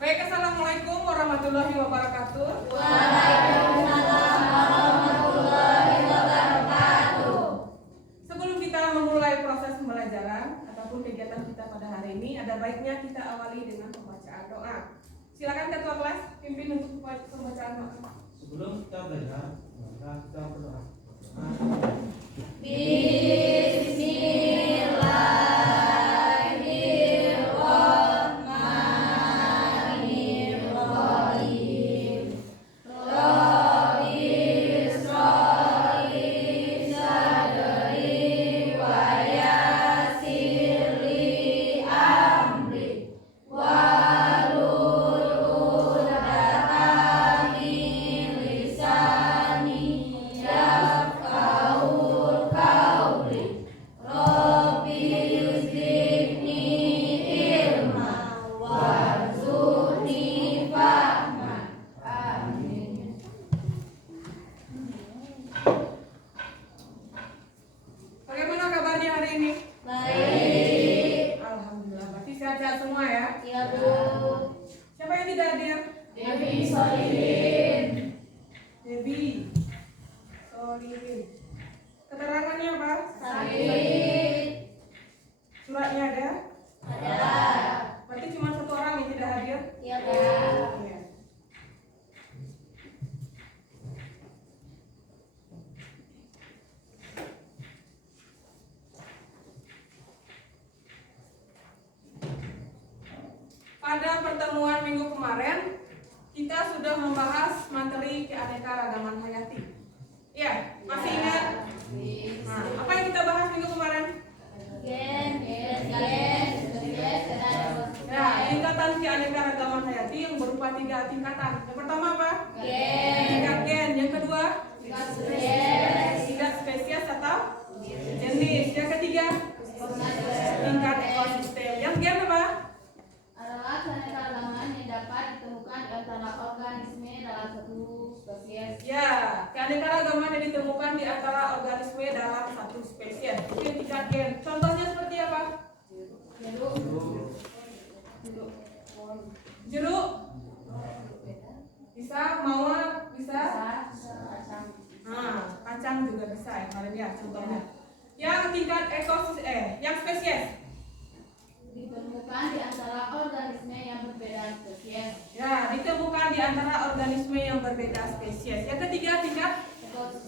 Baik, assalamualaikum warahmatullahi wabarakatuh. Waalaikumsalam warahmatullahi wabarakatuh. Sebelum kita memulai proses pembelajaran ataupun kegiatan kita pada hari ini, ada baiknya kita awali dengan pembacaan doa. Silakan ketua kelas pimpin untuk pembacaan doa. Sebelum kita belajar, maka kita berdoa. Bismillahirrahmanirrahim. Rabbi sholli sadri wa yassir li amri wahlul 'uqdatam min lisani yafqahul qawli. Rabbi zidni ilma warzuqni fahman. Amin. Bagaimana kabarnya hari ini? Baik. Alhamdulillah, berarti sehat-sehat semua ya. Ya Bu. Siapa yang tidak hadir? Dewi Solihin. Debi Solihin. Keterangannya apa? Sakit. Suratnya ada? Ada. Berarti cuma satu orang yang tidak hadir? Ya Bu. Iya. Pada pertemuan minggu kemarin, kita sudah membahas materi keanekaragaman hayati. Iya, masih ingat? Nah, apa yang kita bahas minggu kemarin? Gen. Ya, tingkatan keanekaragaman hayati yang berupa 3 tingkatan. Yang pertama apa? Gen. Tingkat gen. Yang kedua? Spesies. Tingkat spesies atau jenis. Yang ketiga? Tingkat ekosistem. Yang gen apa? Adalah keanekaragaman yang dapat ditemukan di antara organisme dalam satu spesies. Ya, keanekaragaman yang ditemukan di antara organisme dalam satu spesies. Itu yang tingkat gen. Contohnya seperti apa? Jeruk. Bisa, mawar, bisa. Nah, kacang juga bisa ya, kalian lihat contohnya. Yang tingkat ekosistem, yang spesies. Ditemukan di antara organisme yang berbeda spesies. Ya, ditemukan di antara organisme yang berbeda spesies. Yang ketiga tingkat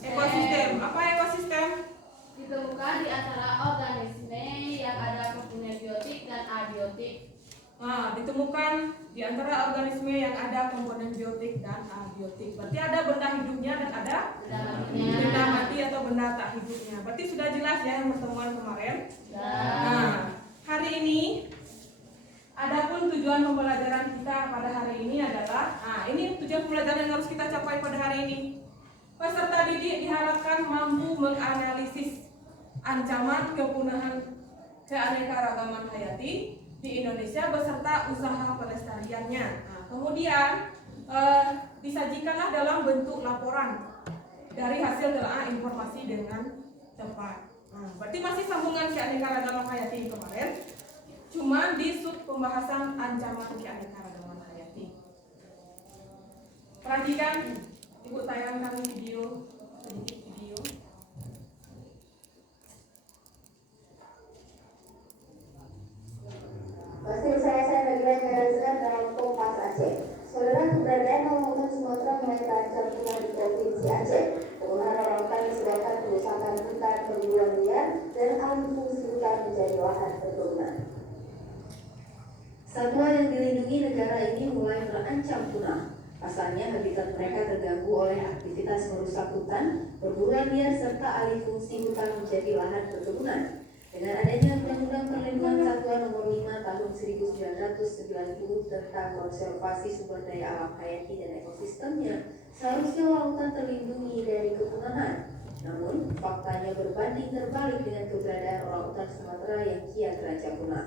ekosistem. Apa ekosistem? Ditemukan di antara organisme yang ada komponen biotik dan abiotik. Nah, ditemukan di antara organisme yang ada komponen biotik dan abiotik. Berarti ada benda hidupnya dan ada benda mati atau benda tak hidupnya. Berarti sudah jelas ya yang pertemuan kemarin. Nah, hari ini adapun tujuan pembelajaran kita pada hari ini adalah, ini tujuan pembelajaran yang harus kita capai pada hari ini. Peserta didik diharapkan mampu menganalisis ancaman kepunahan keanekaragaman hayati di Indonesia beserta usaha pelestariannya. Nah, kemudian disajikanlah dalam bentuk laporan dari hasil telah informasi dengan tepat. Nah, berarti masih sambungan keanekaragaman hayati kemarin, cuma di sub pembahasan ancaman keanekaragaman hayati. Perhatikan, Ibu tayangkan video, sedikit video. Masih saya bagian jelaskan dalam Kompas Aceh. Saudara, keberadaan orang Sumatera mulai terancam punah di Provinsi Aceh. Penggunaan orangutan disebabkan kerusakan hutan perburuan liar dan alih fungsi hutan menjadi lahan perkebunan. Satwa yang dilindungi negara ini mulai terancam punah. Pasalnya, habitat mereka terganggu oleh aktivitas merusak hutan, perburuan liar serta alih fungsi hutan menjadi lahan perkebunan. Dengan adanya Undang-Undang Perlindungan Satwa Nomor 5 Tahun 1990 tentang konservasi sumber daya alam hayati dan ekosistemnya, seharusnya orangutan terlindungi dari kepunahan. Namun, faktanya berbanding terbalik dengan keberadaan orangutan Sumatera yang kian terancam punah.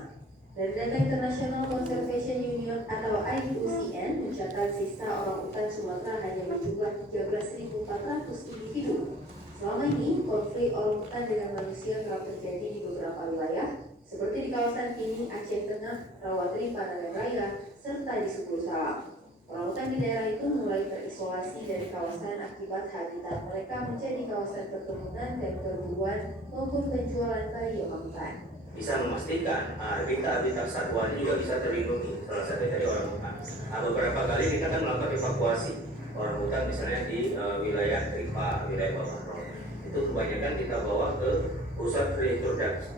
Dari data International Conservation Union atau IUCN mencatat sisa orangutan Sumatera hanya berjumlah 13.400 individu. Selama ini, konflik orangutan dengan manusia kerap terjadi di beberapa wilayah, seperti di kawasan Kini, Aceh Tengah, Rawatri, Pangandaran Raya, serta di Subur Salam. Orangutan di daerah itu mulai terisolasi dari kawasan akibat habitat mereka menjadi kawasan perkebunan dan perburuan maupun penjualan bayi orangutan. Bisa memastikan habitat satwa ini juga bisa terlindungi, salah satunya dari orangutan. Beberapa kali kita kan melakukan evakuasi orangutan misalnya di wilayah Tripa, wilayah Bawah. Itu kebanyakan kita bawa ke pusat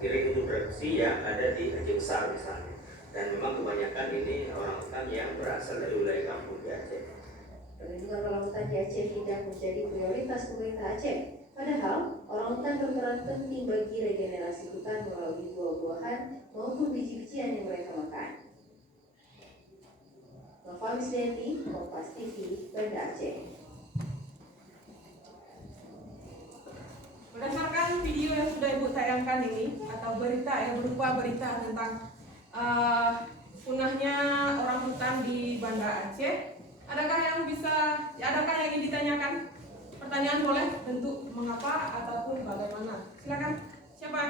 reintroduksi yang ada di Aceh Besar misalnya. Dan memang kebanyakan ini orangutan yang berasal dari wilayah kampung di Aceh. Perlindungan orangutan di Aceh tidak menjadi prioritas pemerintah Aceh. Padahal, orangutan berperan penting bagi regenerasi hutan melalui buah-buahan maupun biji-bijian yang mereka makan. Nova Wisdenti, Kompas TV, Banda Aceh. Berdasarkan video yang sudah Ibu tayangkan ini, atau berita yang berupa berita tentang punahnya orangutan di Banda Aceh, adakah yang ingin ditanyakan? Pertanyaan boleh, bentuk mengapa ataupun bagaimana. Silakan. Siapa?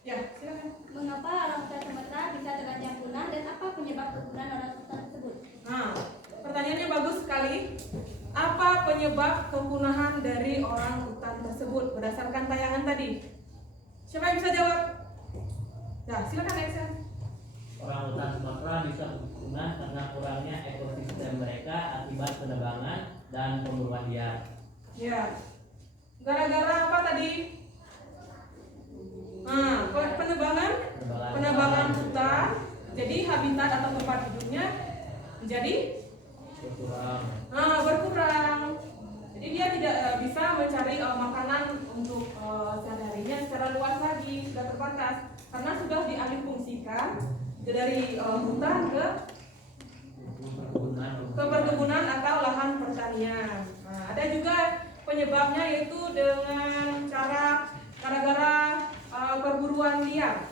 Ya, silakan. Mengapa orangutan Sumatera bisa terancam punah dan apa penyebab kepunahan orangutan tersebut? Nah, pertanyaannya bagus sekali. Apa penyebab kepunahan dari orangutan tersebut berdasarkan tayangan tadi? Siapa yang bisa jawab? Ya, silakan Excel. Orangutan Sumatera bisa punah karena kurangnya ekosistem mereka akibat penebangan dan pemburuan liar. Ya. Gara-gara apa tadi? Nah, penebangan hutan. Jadi habitat atau tempat hidupnya menjadi berkurang. Jadi dia tidak bisa mencari makanan untuk sehari-harinya secara luas lagi, sudah terbatas karena sudah dialihfungsikan dari hutan ke perkebunan atau lahan pertanian. Nah, ada juga penyebabnya yaitu dengan gara-gara perburuan liar,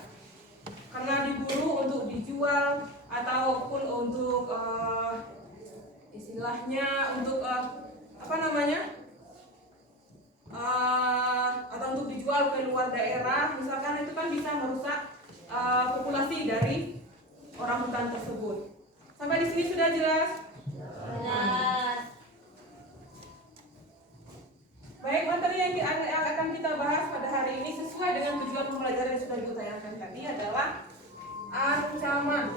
karena diburu untuk dijual ataupun untuk istilahnya untuk atau untuk dijual ke luar daerah, misalkan itu kan bisa merusak populasi dari orangutan tersebut. Sampai di sini sudah jelas? Jelas. Baik, materi yang akan kita bahas pada hari ini sesuai dengan tujuan pembelajaran yang sudah Ibu tayangkan tadi adalah ancaman.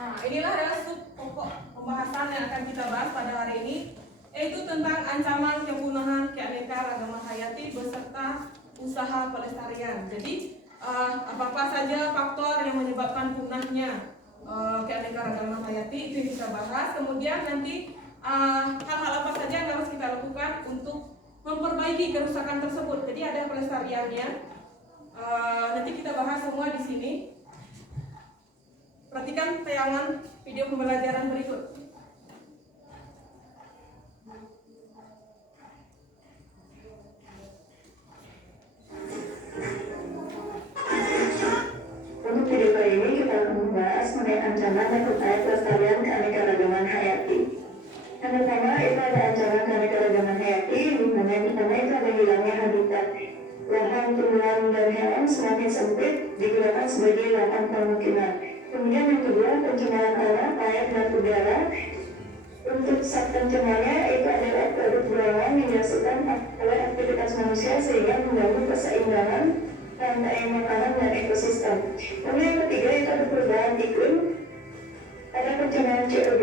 Nah, inilah adalah sub pokok pembahasan yang akan kita bahas pada hari ini, yaitu tentang ancaman kepunahan keanekaragaman hayati beserta usaha pelestarian. Jadi, apa saja faktor yang menyebabkan punahnya keanekaragaman hayati itu yang kita bahas. Kemudian nanti hal-hal apa saja yang harus kita lakukan untuk memperbaiki kerusakan tersebut. Jadi ada pelestariannya. Nanti kita bahas semua di sini. Perhatikan tayangan video pembelajaran berikut. Untuk video kali ini kita akan membahas mengenai ancaman dan upaya pelestarian keanekaragaman hayati. Yang pertama itu ada ancaman keanekaragaman hayati, di mana yang pertama itu ada hilangnya habitat. Lahan tumbuhan dan hewan semakin sempit digunakan sebagai lahan permukiman. Kemudian yang kedua, pencemaran alam, air dan udara. Untuk zat pencemarnya itu adalah produk buangan yang dihasilkan oleh aktivitas manusia sehingga mengganggu keseimbangan rantai makanan dan ekosistem. Kemudian yang ketiga itu ada perubahan iklim. Ada pencemaran CO2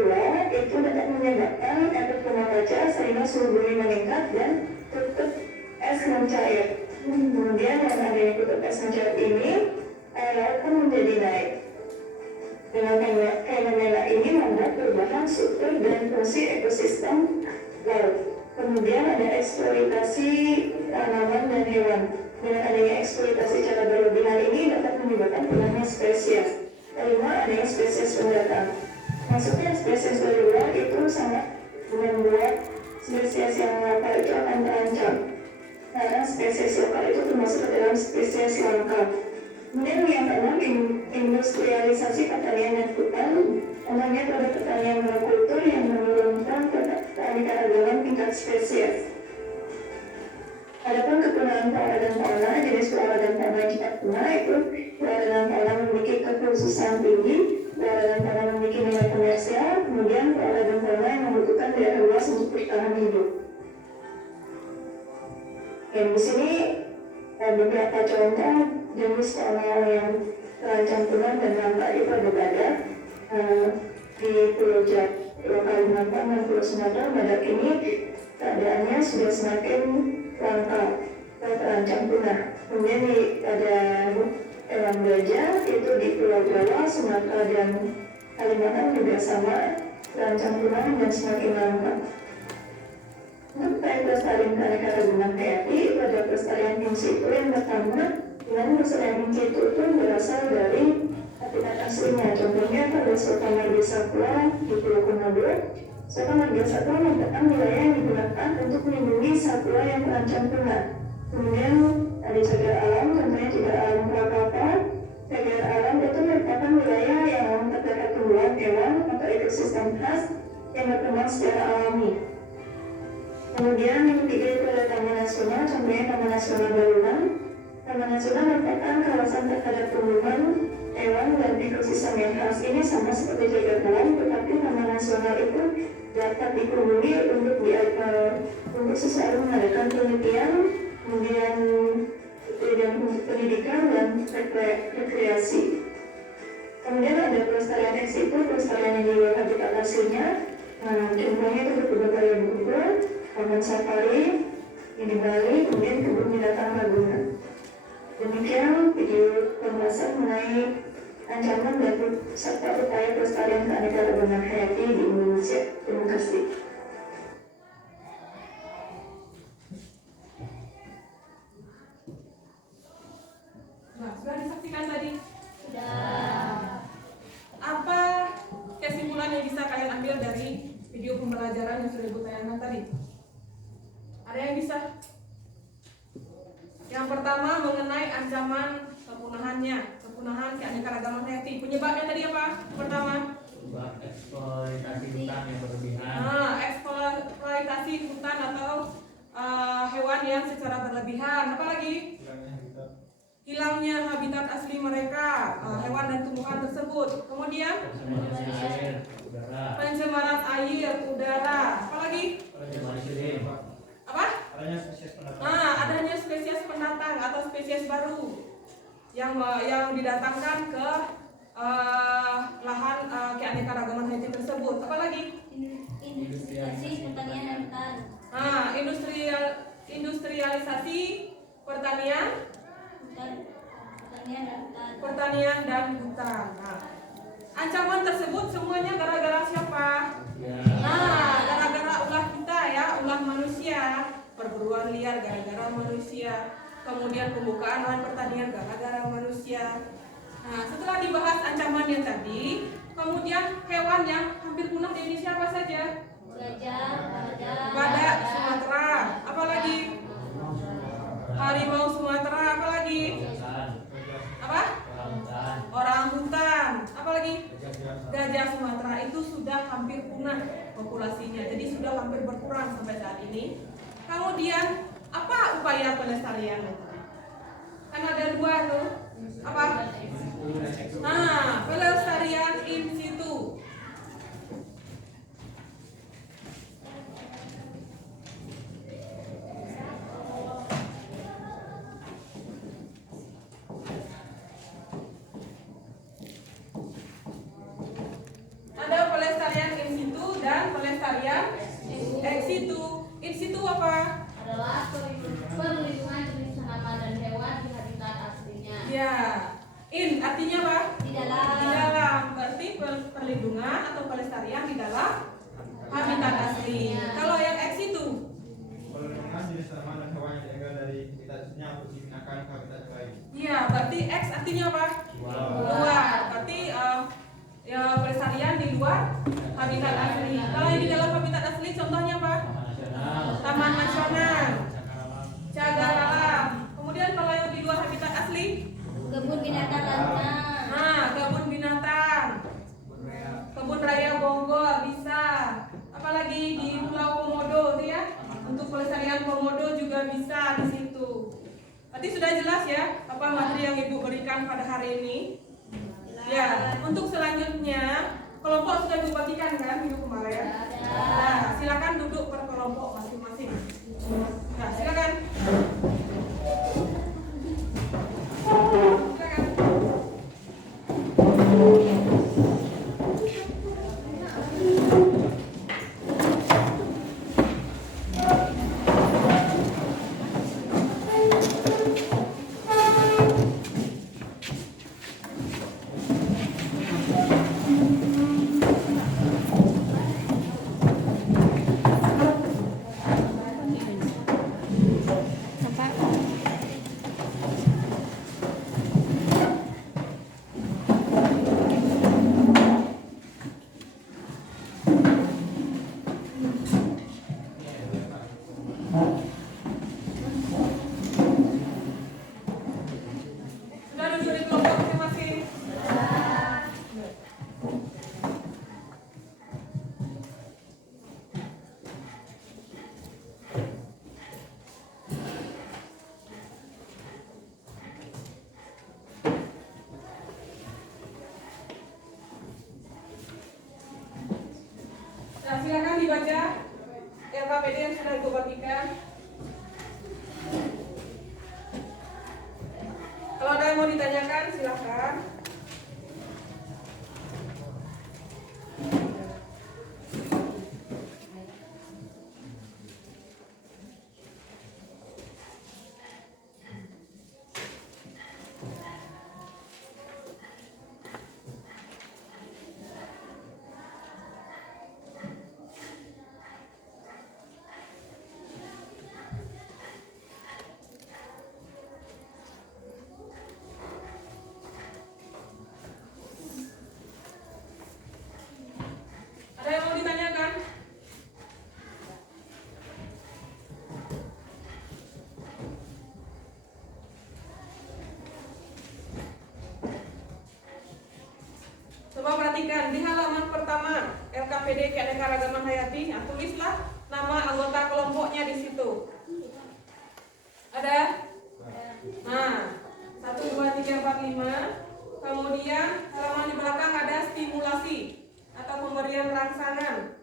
itu dapat menyebabkan efek rumah kaca sehingga suhu bumi meningkat dan kutub es mencair. Kemudian dengan adanya kutub es mencair ini, air laut pun menjadi naik. Dengan fenomena ini membuat laut. Kemudian ada eksploitasi tanaman dan hewan. Dengan adanya eksploitasi cara berlebihan ini dapat menyebabkan punahnya spesies. Kelima, adanya spesies pendatang. Maksudnya spesies dari luar itu sangat membuat spesies yang lokal itu akan terancam. Karena spesies lokal itu termasuk ke dalam spesies langka. Kemudian yang keenam, industrialisasi pertanian dan hutan. Contohnya pada pertanian monokultur yang menurunkan keanekaragaman tingkat spesies. Adapun kepunaan flora dan fauna, jenis flora dan fauna yang cepat punah itu flora dan fauna memiliki kekhususan tinggi, flora dan fauna memiliki nilai komersial, kemudian flora dan fauna yang membutuhkan daerah luas untuk bertahan hidup. Di sini beberapa contoh jenis fauna yang terancam punah dan langka itu ada badak di Pulau Jawa, Kalimantan dan Pulau Sumatera. Badak ini keadaannya sudah semakin langka atau terancam punah. Kemudian ada hewan gajah itu di Pulau Jawa, Sumatera dan Kalimantan juga sama terancam punah dan semakin langka. Untuk upaya pelestarian keanekaragaman hayati itu ada pelestarian in situ. Yang pertama, dengan pelestarian in situ itu berasal dari habitat aslinya. Contohnya pada Sultan Marga Satwa di Pulau Komodo. Sultan Marga Satwa merupakan wilayah yang digunakan untuk melindungi satwa yang terancam punah. Kemudian ada cagar alam, contohnya cagar alam Krakatau. Cagar alam itu merupakan wilayah yang terdapat tumbuhan, hewan atau ekosistem khas yang berkembang secara alami. Kemudian yang ketiga itu ada Taman Nasional, contohnya Taman Nasional Baluran. Taman Nasional merupakan kawasan terhadap tumbuhan, hewan, dan ekosistem yang khas. Ini sama seperti cagar alam, tetapi Taman Nasional itu dapat dikunjungi untuk seseorang mengadakan penelitian, kemudian pendidikan dan rekreasi. Kemudian ada pelestarian ex situ, pelestarian yang di luar habitat aslinya. Contohnya itu kebun raya Bogor, taman safari di Bali, kemudian kebun binatang Ragunan. Demikian video pembahasan mengenai ancaman dan serta upaya pelestarian keanekaragaman hayati di Indonesia. Terima kasih. Nah, sudah disaksikan tadi? Sudah. Apa kesimpulan yang bisa kalian ambil dari video pembelajaran yang sudah Ibu tayangkan tadi? Ada yang bisa? Yang pertama mengenai ancaman kepunahan keanekaragaman hayati. Penyebabnya tadi apa? Pertama, eksploitasi hutan yang berlebihan. eksploitasi hutan atau hewan yang secara berlebihan. Apalagi? Hilangnya habitat asli mereka, hewan dan tumbuhan tersebut. Kemudian pencemaran air, udara. Apalagi? Apa? Adanya spesies pendatang atau spesies baru yang didatangkan ke lahan keanekaragaman hayati tersebut. Apalagi? Industrialisasi pertanian dan hutan. Industrialisasi pertanian dan hutan. Nah, ancaman tersebut semuanya gara-gara siapa? Gara-gara ulah kita ya, ulah manusia. Perburuan liar gara-gara manusia. Kemudian pembukaan lahan pertanian gara-gara manusia. Nah, setelah dibahas ancamannya tadi, kemudian hewan yang hampir punah di Indonesia apa saja? Gajah, Badak Sumatera. Apalagi? Harimau Sumatera. Apalagi? Apa? Orangutan. Apalagi? Gajah Sumatera itu sudah hampir punah populasinya. Jadi sudah hampir berkurang sampai saat ini. Kemudian apa upaya pelestarian? Kan ada dua tuh. Apa? Pelestarian in situ. Ada pelestarian in situ dan pelestarian ex situ. In situ apa? Adalah perlindungan jenis tanaman dan hewan di habitat aslinya. Ya. In artinya apa? Di dalam. Di dalam. Berarti perlindungan atau pelestarian di dalam habitat asli. Kalau yang ex sudah jelas ya apa materi yang Ibu berikan pada hari ini? Ya, untuk selanjutnya kelompok sudah dibagikan kan minggu kemarin? Nah, silakan duduk per kelompok masing-masing. Nah, silakan. Silakan. Sudah duduk di kelompok masing-masing. Nah, silakan dibaca LKPD yang sudah Ibu bagikan. Kalau ada yang mau ditanyakan, silakan. Ada yang mau ditanyakan? Coba perhatikan di halaman pertama LKPD Keanekaragaman Hayati. Nah, tulislah nama anggota kelompoknya di situ. Ada? Nah, 1, 2, 3, 4, 5. Kemudian halaman di belakang ada stimulasi atau pemberian rangsangan.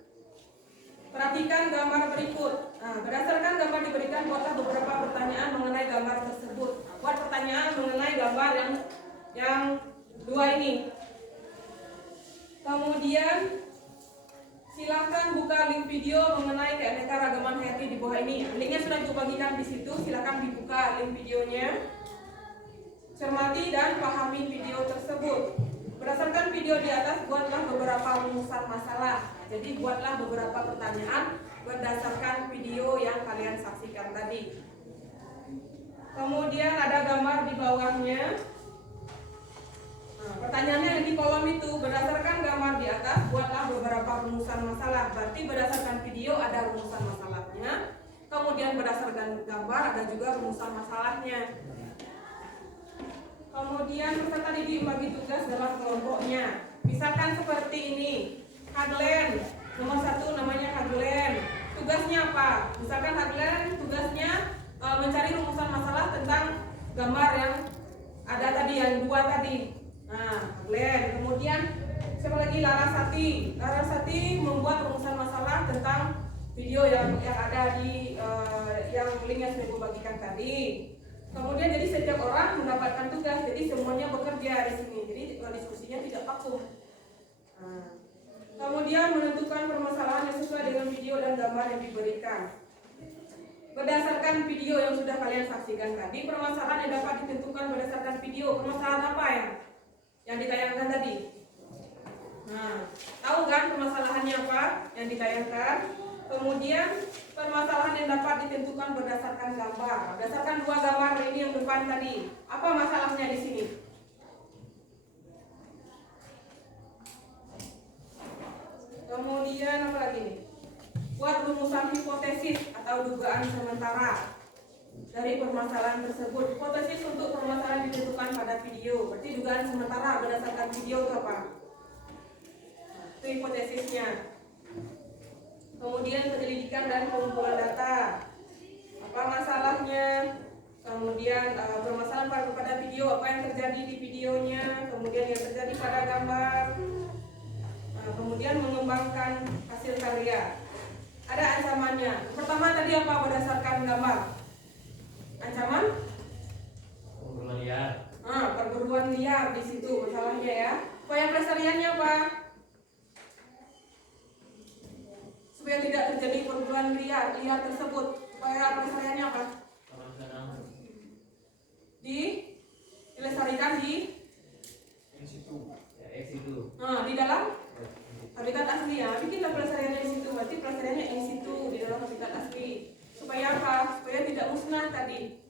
Perhatikan gambar berikut. Nah, berdasarkan gambar diberikan, buatlah beberapa pertanyaan mengenai gambar tersebut. Nah, buat pertanyaan mengenai gambar yang dua ini. Kemudian silakan buka link video mengenai keanekaragaman hayati di bawah ini. Linknya sudah dibagikan di situ. Silakan dibuka link videonya. Cermati dan pahami video tersebut. Berdasarkan video di atas, buatlah beberapa rumusan masalah. Jadi buatlah beberapa pertanyaan berdasarkan video yang kalian saksikan tadi. Kemudian ada gambar di bawahnya. Nah, pertanyaannya yang di kolom itu, berdasarkan gambar di atas, buatlah beberapa rumusan masalah. Berarti berdasarkan video ada rumusan masalahnya. Kemudian berdasarkan gambar ada juga rumusan masalahnya. Kemudian peserta didik bagi tugas dalam kelompoknya. Misalkan seperti ini, Hadlen, nomor 1 namanya Hadlen. Tugasnya apa? Misalkan Hadlen tugasnya mencari rumusan masalah tentang gambar yang ada tadi, yang dua tadi. Nah, Hadlen. Kemudian siapa lagi? Larasati. Larasati membuat rumusan masalah tentang video yang ada di yang linknya sudah dibagikan tadi. Kemudian jadi setiap orang mendapatkan tugas, jadi semuanya bekerja di sini. Jadi diskusinya tidak vakum. Nah, kemudian menentukan permasalahan yang sesuai dengan video dan gambar yang diberikan. Berdasarkan video yang sudah kalian saksikan tadi, permasalahan yang dapat ditentukan berdasarkan video. Permasalahan apa yang ditayangkan tadi? Nah, tahu kan permasalahannya apa yang ditayangkan? Kemudian permasalahan yang dapat ditentukan berdasarkan gambar. Berdasarkan dua gambar ini yang depan tadi, apa masalahnya di sini? Kemudian apa lagi nih? Buat rumusan hipotesis atau dugaan sementara dari permasalahan tersebut. Hipotesis untuk permasalahan ditentukan pada video. Berarti dugaan sementara berdasarkan video itu apa? Itu hipotesisnya. Kemudian penyelidikan dan pengumpulan data. Apa masalahnya? Kemudian permasalahan video apa yang terjadi di videonya, kemudian yang terjadi pada gambar, kemudian mengembangkan hasil karya. Ada ancamannya. Pertama tadi apa berdasarkan gambar? Ancaman? Pemburuan liar. Perburuan liar di situ masalahnya ya. Upaya pelestariannya apa? Supaya tidak terjadi perburuan liar tersebut. Upaya pelestariannya apa? Dilestarikan di di dalam habitat asli ya. Bikinlah pelestariannya di situ. Berarti pelestariannya in situ di dalam habitat asli. Supaya apa? Supaya tidak musnah tadi.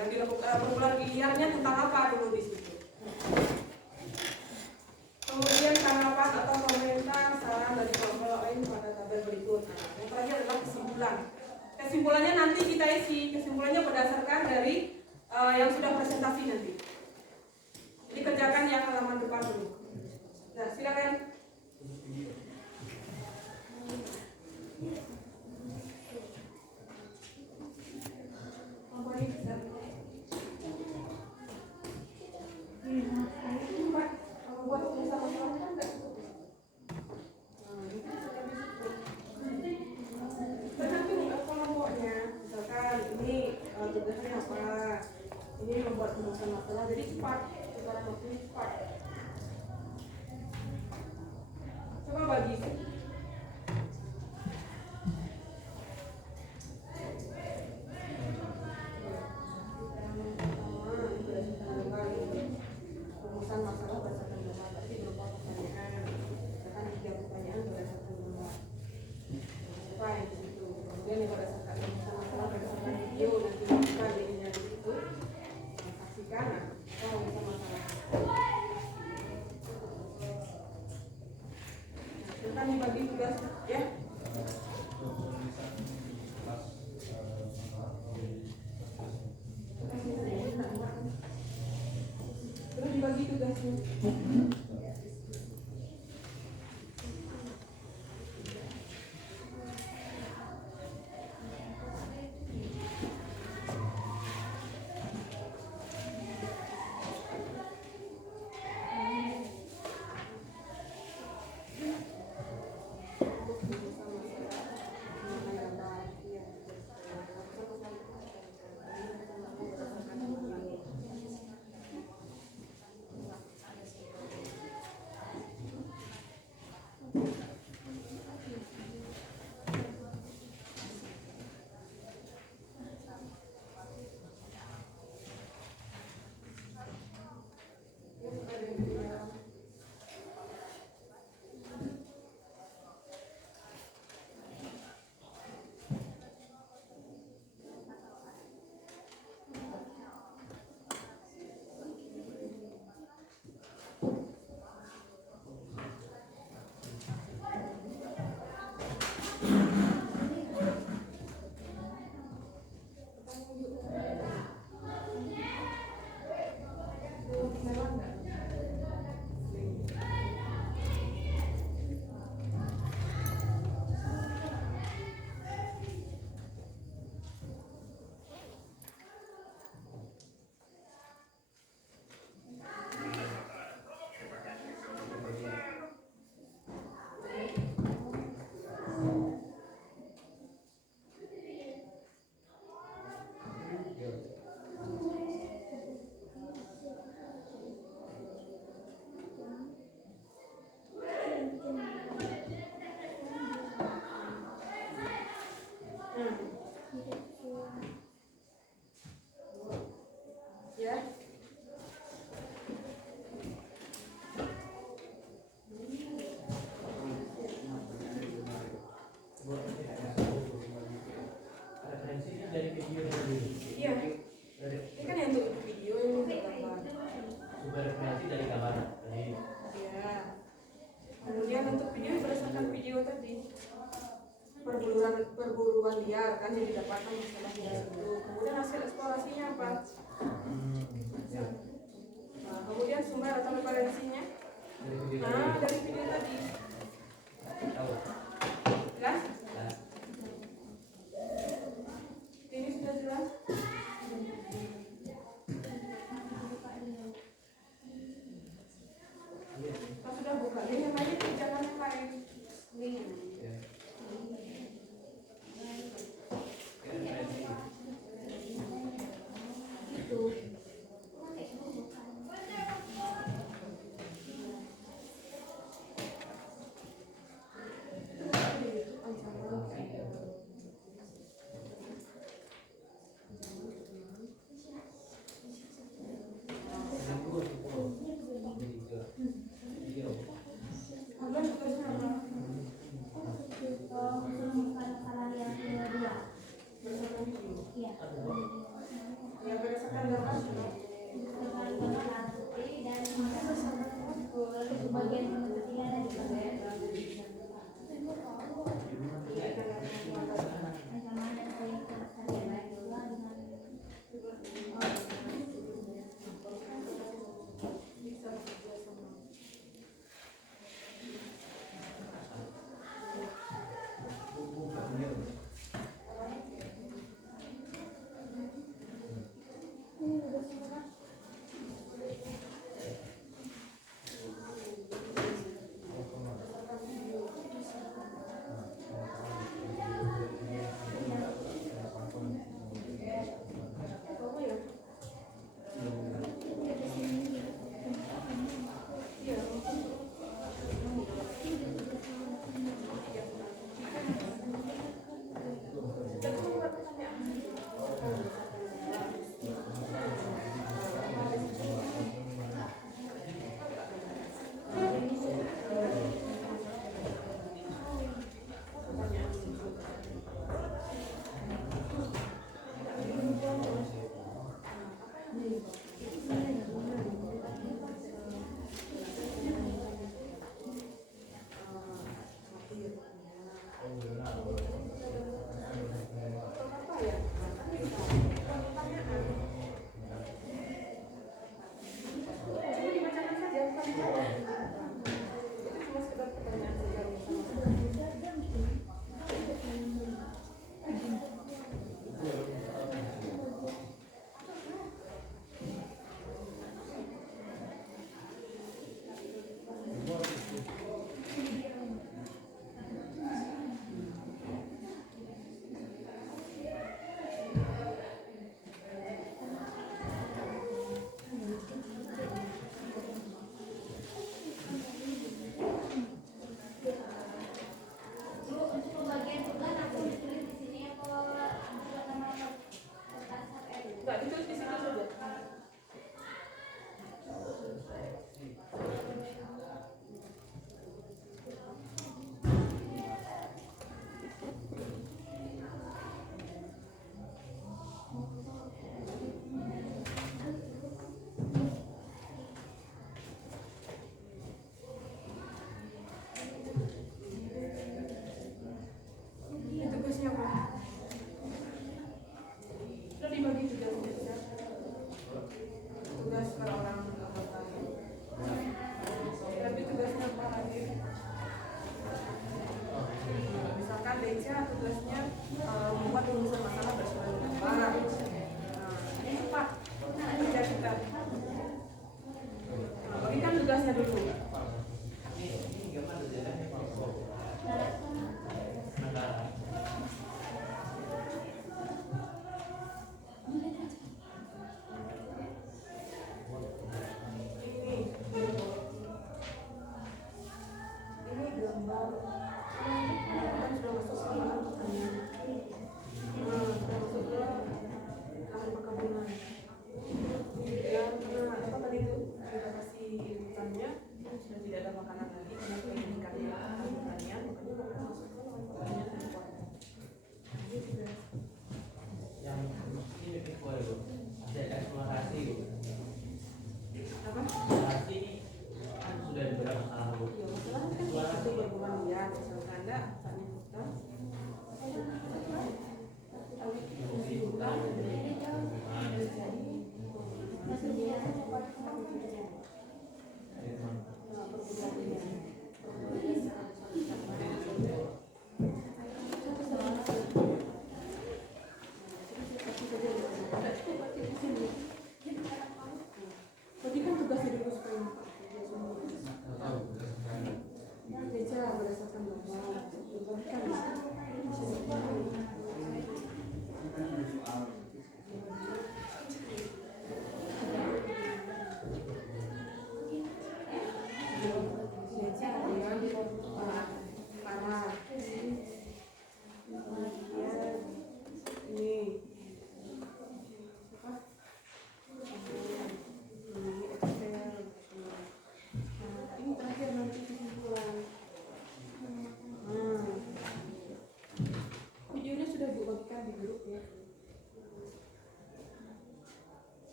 Yang dilakukan perburuan liarnya tentang apa dulu di situ. Kemudian tanggapan atau komentar saran dari kelompok lain pada tabel berikut. Yang terakhir adalah kesimpulan. Kesimpulannya nanti kita isi. Kesimpulannya berdasarkan dari yang sudah presentasi nanti. Jadi kerjakan yang halaman depan dulu. Nah, silakan. Tugasnya apa? Ini membuat rumusan masalah, jadi cepat. Sekarang waktunya cepat. Coba bagi. Rumusan masalah berdasarkan gambar, tapi berupa pertanyaan. Misalkan 3 pertanyaan berdasarkan gambar. Apa yang di situ? Kemudian yang berdasarkan rumusan masalah berdasarkan video nanti kita jadinya di situ. Saksikan, rumusan masalah. Silakan dibagi tugas ya. Terus dibagi tugasnya. Perburuan liar kan yang didapatkan masalah itu. Kemudian hasil eksplorasinya apa? Nah, kemudian sumber atau referensinya? Nah, dari video tadi. Jelas? Ini sudah jelas? yang berdasarkan gambar sudah. Bagian penelitian ada di bagian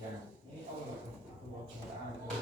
Ini awal penggunaan.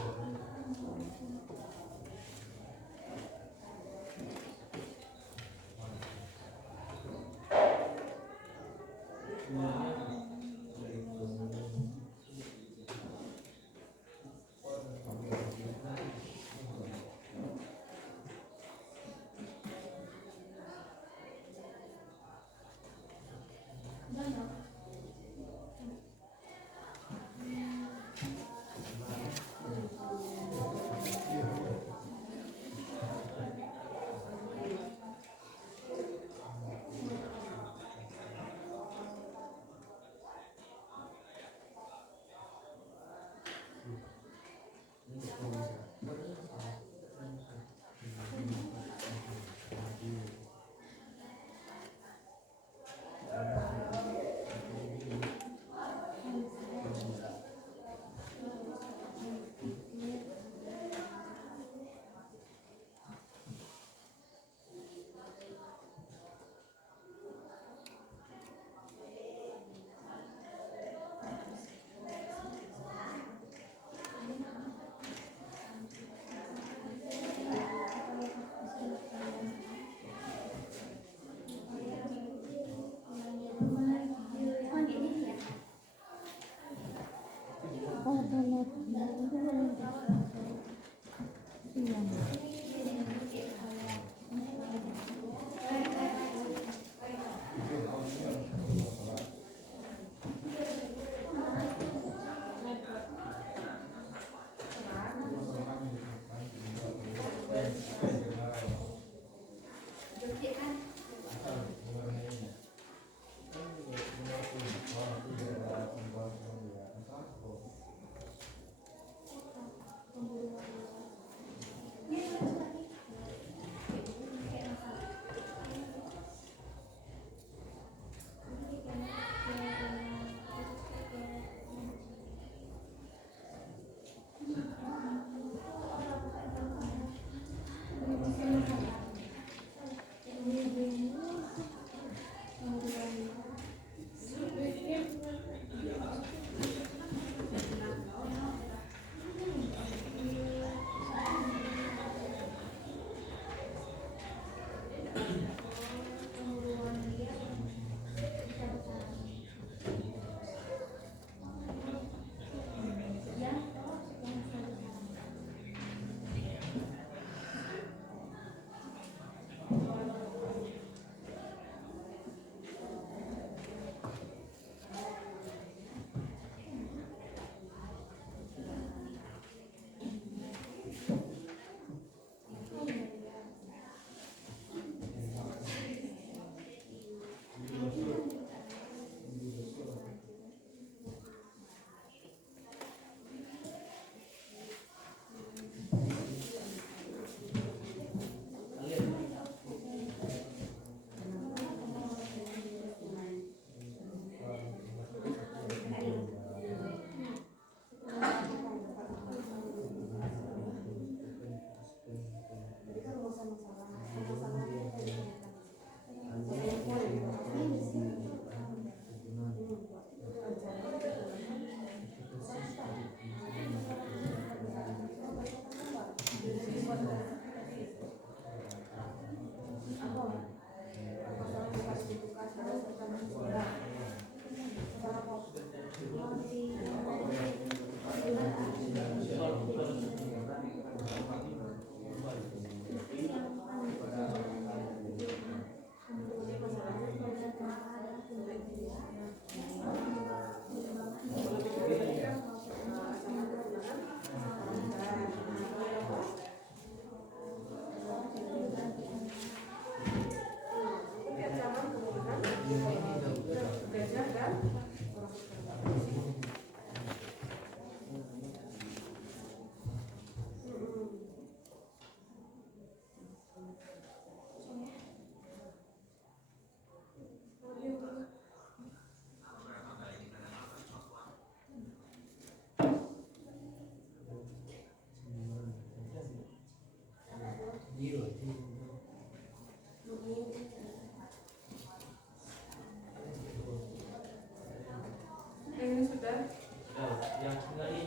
enggak di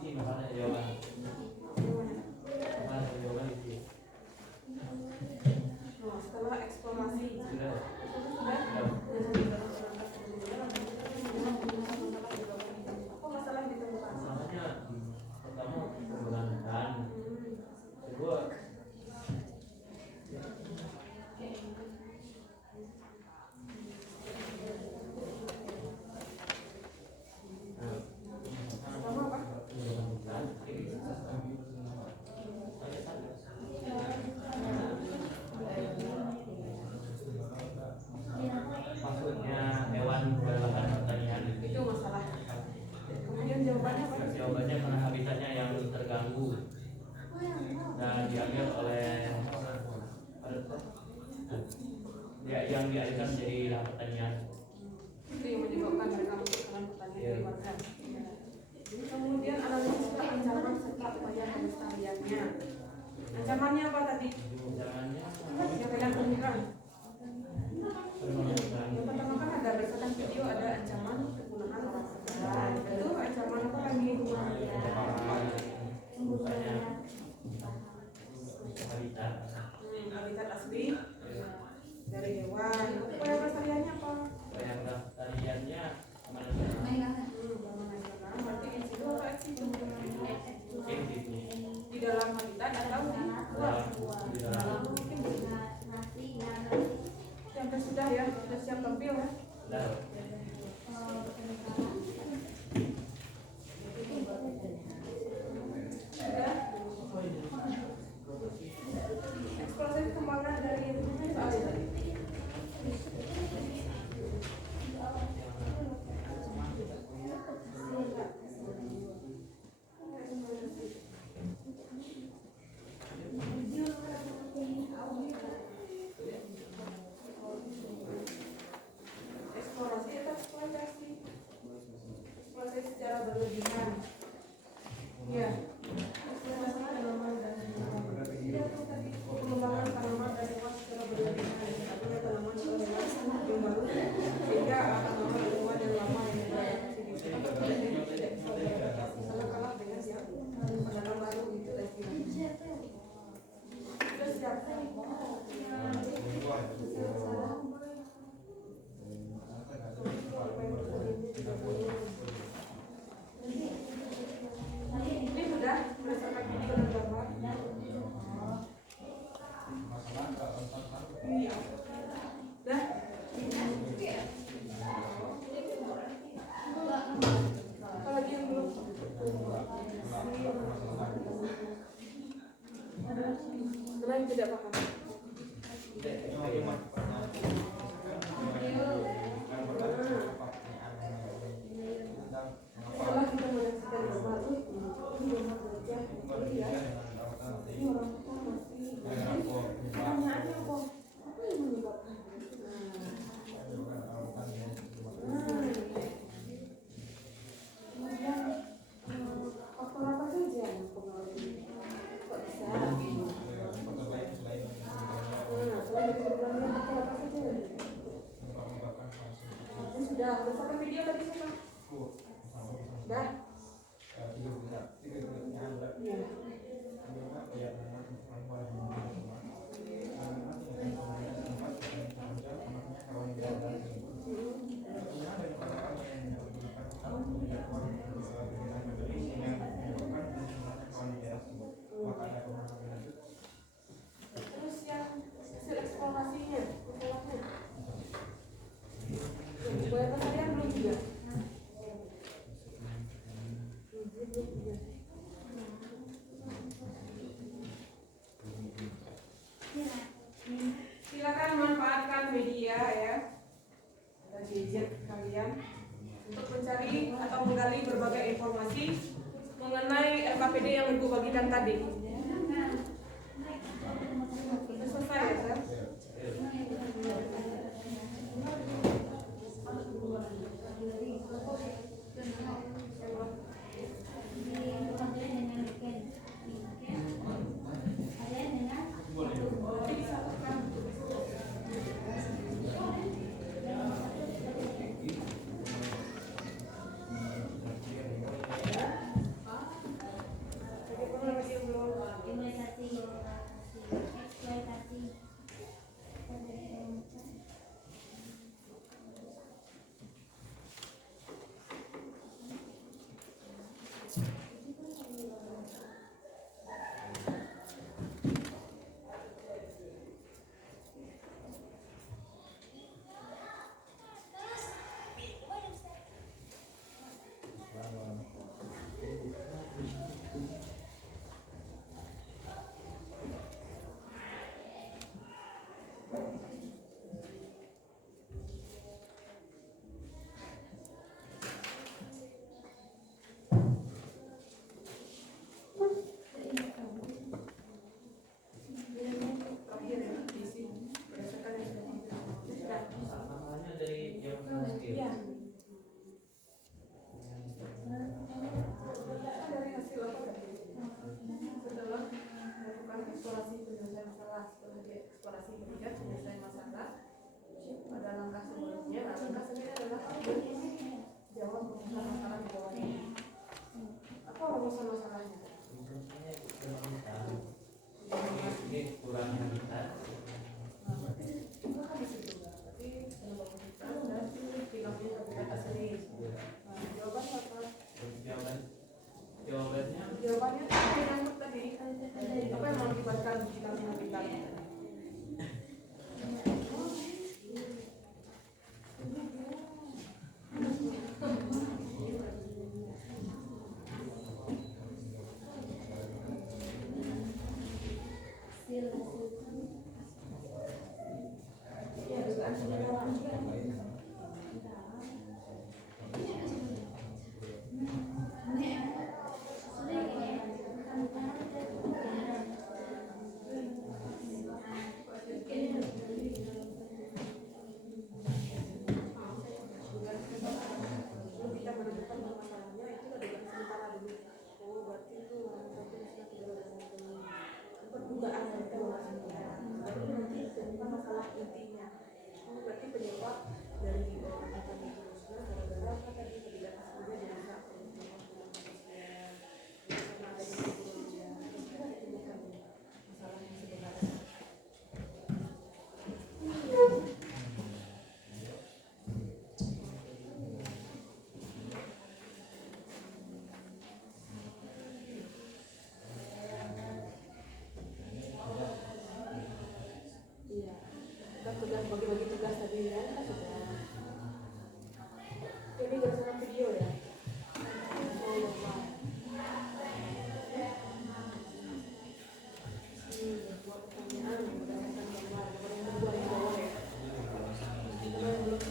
sini masalahnya jawaban. Masalah jawaban di sini. Nah, setelah eksplorasi Sudah. apa masalah yang ditemukan? Masalahnya pertama penggunaan dan kedua Pertama apa? maksudnya hewan berbahan pertanian. Itu masalah. Kemudian jawabannya apa? Jawabannya karena habitatnya yang terganggu dan diambil oleh yang dialihkan menjadi lahan pertanian. Itu yang menyebabkan mereka membutuhkan pertanian di warga. Kemudian analisis ancaman serta upaya pelestariannya. Ancamannya apa tadi? Caranya Yang kalian temukan. Yang pertama kan ada berdasarkan video ada ancaman kepunahan orang sekitar. Itu ancaman apa lagi? habitat Habitat asli dari hewan. Upaya pelestariannya apa? yang pelestariannya Berarti in situ atau ex situ? ini Di dalam habitat atau di luar? di dalam Yang sudah ya, sudah siap tampil ya. dan Sudah. Eksplorasi perkembangan dari soal tadi. Eksplorasi atau eksploitasi? Eksplorasi secara berlebihan. Ya. Eksplorasi tanaman dan hewan. Pengembangan tanaman dan hewan secara berlebihan. Artinya tanaman atau hewan yang baru sehingga tanaman tua dan lama yang beradaptasi di situ tidak bisa beradaptasi karena kalah dengan yang penanam baru gitu istilahnya. Sudah siap. Ini sudah berdasarkan video dan gambar. Ini ya. Dah. Apalagi yang belum. Karena yang tidak paham. Setelah kita menyaksikan gambar ini gambar wajah ya. Ini orang tua masih pertanyaannya apa? Apa yang menyebabkan? Kemudian faktor apa saja yang mempengaruhi? Kok bisa? Selain itu berbilang faktor apa saja? Ini sudah berdasarkan video tadi siapa? Dah? Iya. Terus yang hasil eksplorasinya, masalahnya. Upaya pelestarian belum juga. Silakan manfaatkan media ya, gadget kalian untuk mencari atau menggali berbagai informasi mengenai LKPD yang Ibu bagikan tadi. Sudah selesai ya, Sir? langkah sebelumnya. Langkah sendiri adalah jawab masalah di bawahnya. Apa rumusan masalahnya? Ini kurang habitat. Itu kan bisa juga. Berarti penyebab habitat dan hilangnya habitat asli. Nah, jawabannya apa? Jawabannya Jawabannya yang tadi. Apa yang mengakibatkan hilangnya habitat? Iya, dugaan sebenarnya. Kita menemukan masalahnya itu ada dugaan sementara dulu. Oh, berarti itu perdugaan kita sementara. Baru nanti ditemukan masalah intinya. Oh, berarti penyebab dari kejahatan itu gara-gara apa tadi kejahatan aslinya jadi hak karena ada di sebelumnya. Kita ditemukan masalah yang sebenarnya. Iya, kita sudah bagi-bagi tugas tadi ya, kita sudah. Ini berdasarkan video ya. Oh, lupa. Buat pertanyaan berdasarkan gambar. Yang kedua yang bawah ya. Coba yang belum.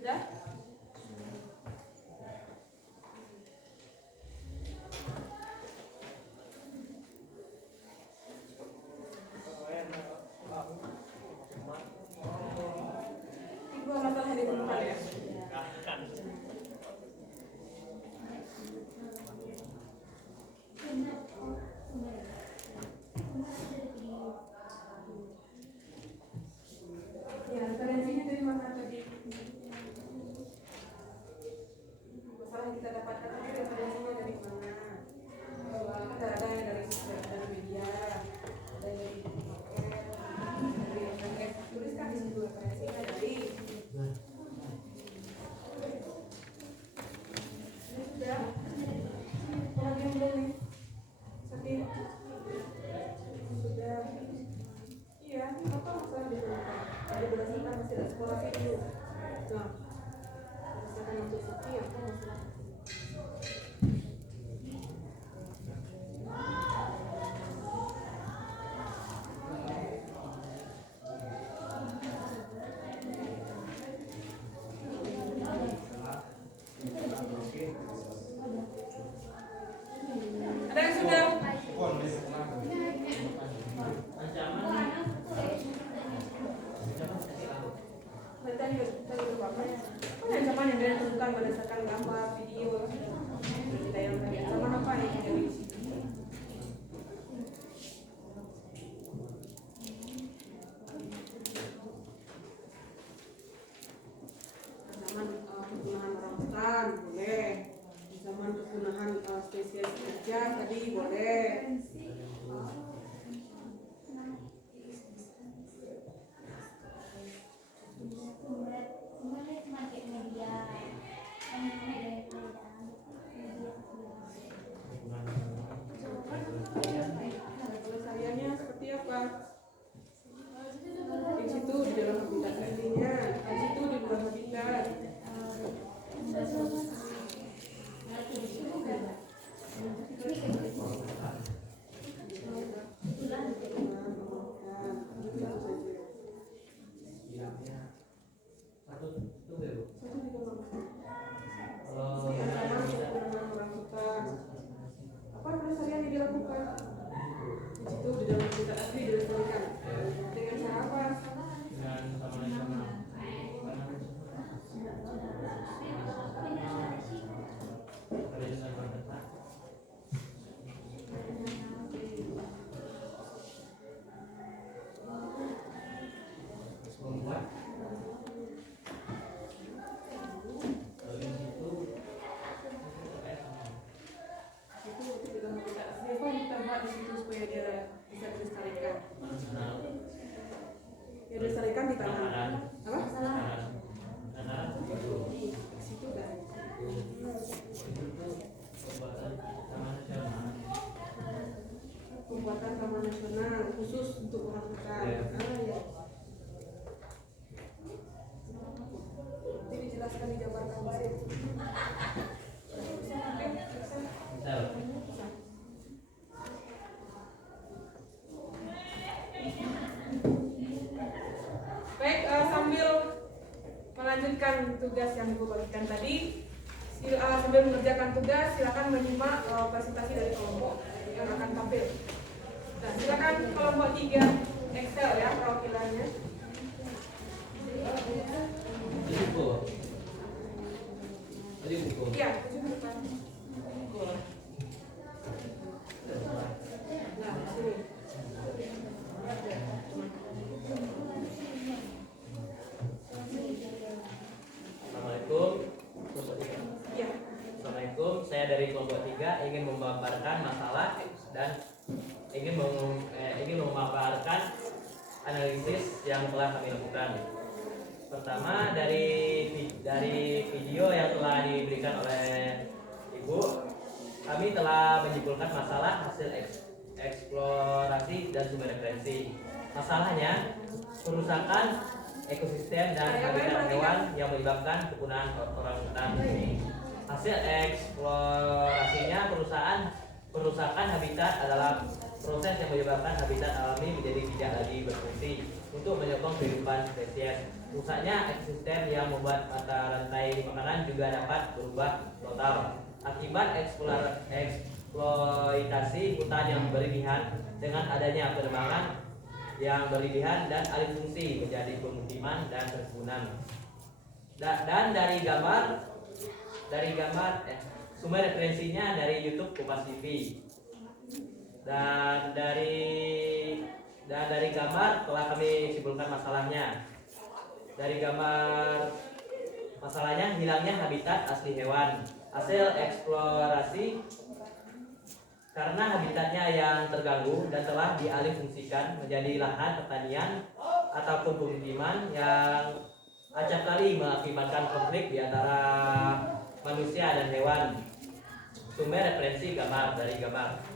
Sudah? Dua masalah yang ditemukan ya. Ya, referensinya dari mana tadi? Masalah yang kita dapatkan tadi referensinya dari mana? Ada yang dari media, ada yang dari internet. Tuliskan di situ referensinya dari. Ini sudah. Apa lagi yang belum nih? Sakit. Sudah. Iya, apa masalah ditemukan? Ada berdasarkan hasil eksplorasi dulu. Nah, berdasarkan untuk saksi apa masalah? Ada yang sudah? Ancaman yang ditentukan berdasarkan gambar, video, kita yang tadi ancaman apa yang ada di sini? Ancaman penggunaan orangutan boleh, ancaman penggunaan spesies gajah tadi boleh. Pelestariannya seperti apa? Di situ di dalam habitat aslinya, di situ di luar habitat. Satu itu ya Bu. Satu juga bagus. Kalau Di antara keturunan orang hutan, apa pelestarian yang dilakukan? Di situ di dalam habitat asli dilestarikan. Dengan cara apa? dengan taman nasional. Membuat Itu di dalam habitat asli apa yang kita buat di situ supaya dia bisa dilestarikan? Ya dilestarikan di tanah. Apa? Di situ kan. Pembuatan taman nasional khusus untuk orang hutan. Ya. Ya. Nanti dijelaskan dijabarkan di situ. Bisa, oke, bisa. Baik, sambil melanjutkan tugas yang Ibu bagikan tadi, sambil mengerjakan tugas, silakan menyimak presentasi dari kelompok yang akan tampil. Nah, silakan kelompok 3 Excel ya perwakilannya. Iya, tunjukkan. Nah, sini. Assalamualaikum. Iya. Assalamualaikum. Saya dari kelompok 3 ingin memaparkan masalah dan ingin memaparkan analisis yang telah kami lakukan. Pertama dari video yang telah diberikan oleh Ibu, kami telah menyimpulkan masalah hasil eksplorasi dan sumber referensi. Masalahnya kerusakan ekosistem dan habitat hewan yang menyebabkan kepunahan orangutan ini. Hasil eksplorasinya perusakan habitat adalah proses yang menyebabkan habitat alami menjadi tidak lagi berfungsi untuk menyokong kehidupan spesies. Rusaknya ekosistem yang membuat mata rantai makanan juga dapat berubah total akibat eksploitasi hutan yang berlebihan dengan adanya penebangan yang berlebihan dan alih fungsi menjadi pemukiman dan perkebunan. Dan dari gambar sumber referensinya dari YouTube Kompas TV. Dan dari gambar telah kami simpulkan masalahnya. Dari gambar masalahnya hilangnya habitat asli hewan. Hasil eksplorasi karena habitatnya yang terganggu dan telah dialih fungsikan menjadi lahan pertanian ataupun pemukiman yang acap kali mengakibatkan konflik di antara manusia dan hewan. Sumber referensi gambar dari gambar.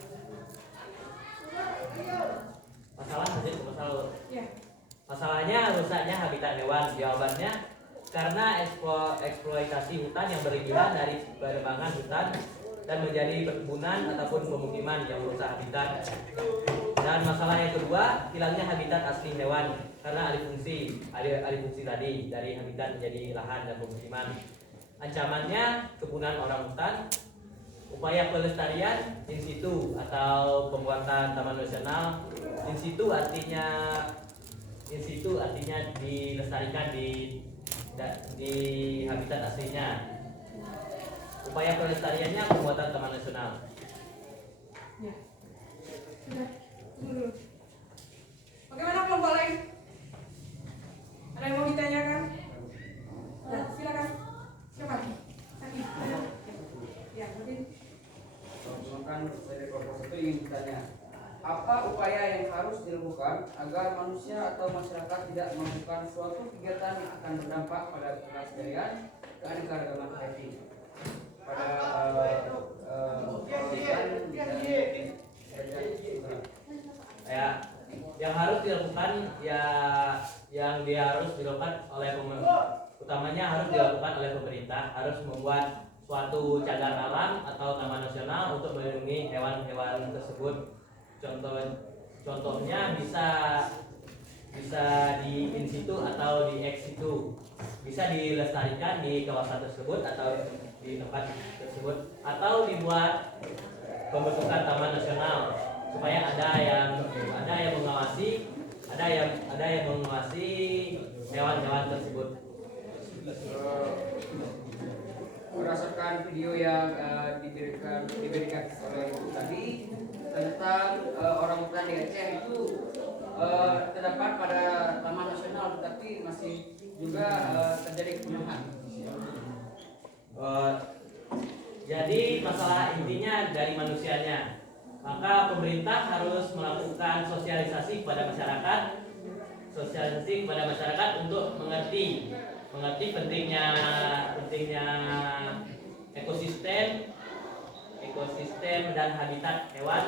Masalahnya rusaknya habitat hewan. Jawabannya karena eksploitasi hutan yang berlebihan dari penebangan hutan dan menjadi perkebunan ataupun pemukiman yang merusak habitat. Dan masalah yang kedua, hilangnya habitat asli hewan karena alih fungsi tadi dari habitat menjadi lahan dan pemukiman. Ancamannya kepunahan orangutan. Upaya pelestarian in situ atau pembuatan taman nasional in situ artinya dilestarikan di habitat aslinya. Upaya pelestariannya pembuatan taman nasional. Ya. Sudah. Bagaimana kelompok lain? Ada yang mau ditanyakan? Nah, silakan. Siapa? Saki. Ya, mungkin. Kan dari kelompok 1 ingin bertanya, apa upaya yang harus dilakukan agar manusia atau masyarakat tidak melakukan suatu kegiatan yang akan berdampak pada kelestarian keanekaragaman hayati pada ya, yang harus dilakukan utamanya harus dilakukan oleh pemerintah, harus membuat suatu cagar alam atau taman nasional untuk melindungi hewan-hewan tersebut. Contohnya bisa bisa di in situ atau di ex situ, bisa dilestarikan di kawasan tersebut atau di tempat tersebut, atau dibuat pembentukan taman nasional supaya ada yang mengawasi, ada yang mengawasi hewan-hewan tersebut. Berdasarkan video yang diberikan oleh Ibu tadi tentang orangutan di Aceh itu terdapat pada Taman Nasional, tetapi masih juga terjadi kepunuhan. Jadi masalah intinya dari manusianya, maka pemerintah harus melakukan sosialisasi kepada masyarakat untuk mengerti pentingnya ekosistem dan habitat hewan,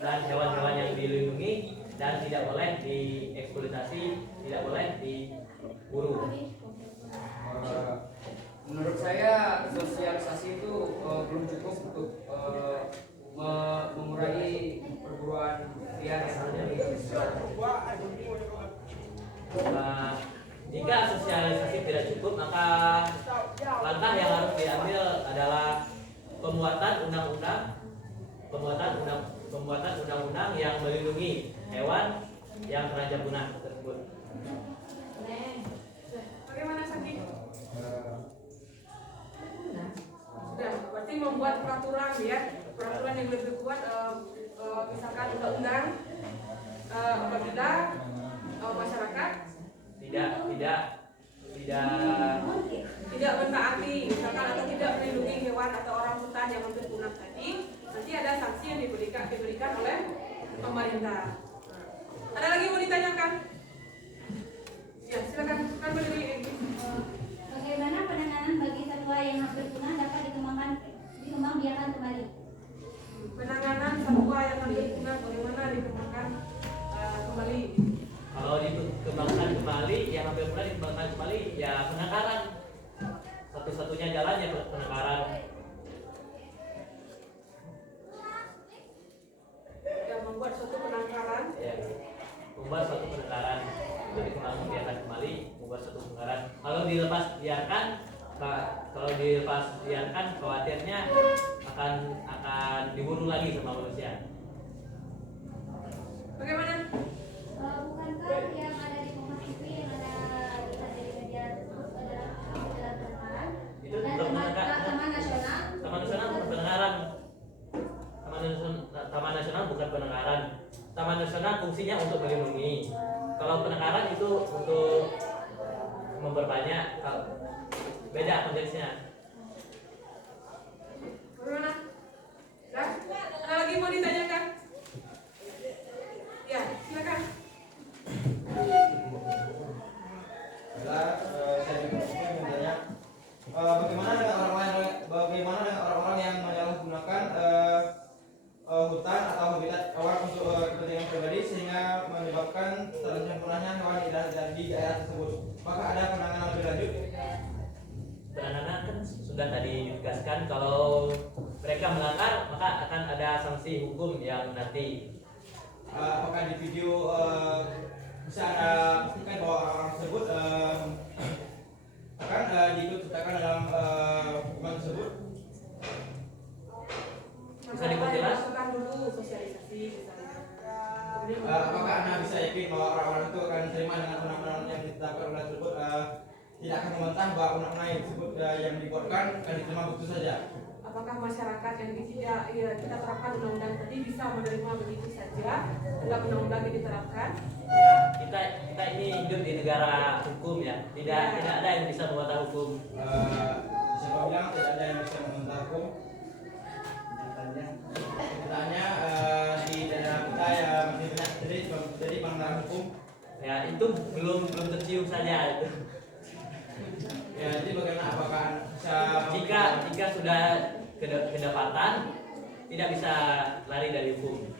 dan hewan-hewan yang dilindungi dan tidak boleh dieksploitasi, tidak boleh diburu. Menurut saya sosialisasi itu belum cukup untuk mengurangi perburuan liar yang ada di Indonesia. Jika sosialisasi tidak cukup, maka langkah yang harus diambil adalah pembuatan undang-undang yang melindungi hewan yang terancam punah tersebut. Bagaimana Sandi? Sudah, berarti membuat peraturan yang lebih kuat, misalkan undang-undang apabila masyarakat tidak mentaati, misalkan, atau tidak melindungi hewan atau orang hutan yang hampir punah tadi, nanti ada sanksi yang diberikan oleh pemerintah. Ada lagi yang mau ditanyakan? Ya, silakan kan berdiri. Bagaimana penanganan bagi satwa yang hampir punah dapat dikembangbiakan kembali? Penanganan satwa yang hampir punah bagaimana dikembangkan kembali? Kalau dikembangkan kembali, yang hampir punah dikembangkan kembali, ya penangkaran. Satu-satunya jalan ya penangkaran. Ya, membuat suatu penangkaran. Ya, membuat suatu penangkaran untuk dikembangkan kembali, membuat suatu penangkaran. Kalau dilepas biarkan, khawatirnya akan diburu lagi sama manusia. Bagaimana? Bukankah yang ada di Kompas TV yang ada di media tersebut adalah penangkaran? Itu Dan Taman Nasional? Taman Nasional bukan penangkaran. Taman Nasional bukan penangkaran. Taman Nasional fungsinya untuk melindungi. Kalau penangkaran itu untuk memperbanyak, beda konteksnya. Bagaimana? Nah, ada lagi mau ditanyakan? Ya, silakan. Saya ingin bertanya, bagaimana dengan orang-orang yang menyalahgunakan hutan atau habitat hewan untuk kepentingan pribadi sehingga menyebabkan terancam punahnya hewan di daerah tersebut? Apakah ada penanganan lebih lanjut? Penanganan kan sudah tadi ditegaskan, kalau mereka melanggar maka akan ada sanksi hukum yang nanti. Apakah di video bisa ada pastikan bahwa orang-orang tersebut akan diikut sertakan dalam hukuman tersebut? Bisa diperjelas? Masukkan dulu sosialisasi misalnya. Kemudian Apakah Anda bisa yakin bahwa orang-orang itu akan terima dengan undang-undang yang ditetapkan oleh tersebut, tidak akan membantah bahwa undang-undang tersebut yang dibuatkan akan diterima begitu saja? apakah masyarakat yang kita terapkan undang-undang tadi bisa menerima begitu saja dalam undang-undang yang diterapkan? Ya, kita ini hidup di negara hukum ya, tidak ada yang bisa membantah hukum. Siapa bilang tidak ada yang bisa membantah hukum? Kenyataannya di daerah kita ya masih banyak terjadi pelanggaran hukum. Ya itu belum tercium saja. Ya, jadi bagaimana, apakah bisa Jika sudah kedapatan, tidak bisa lari dari hukum.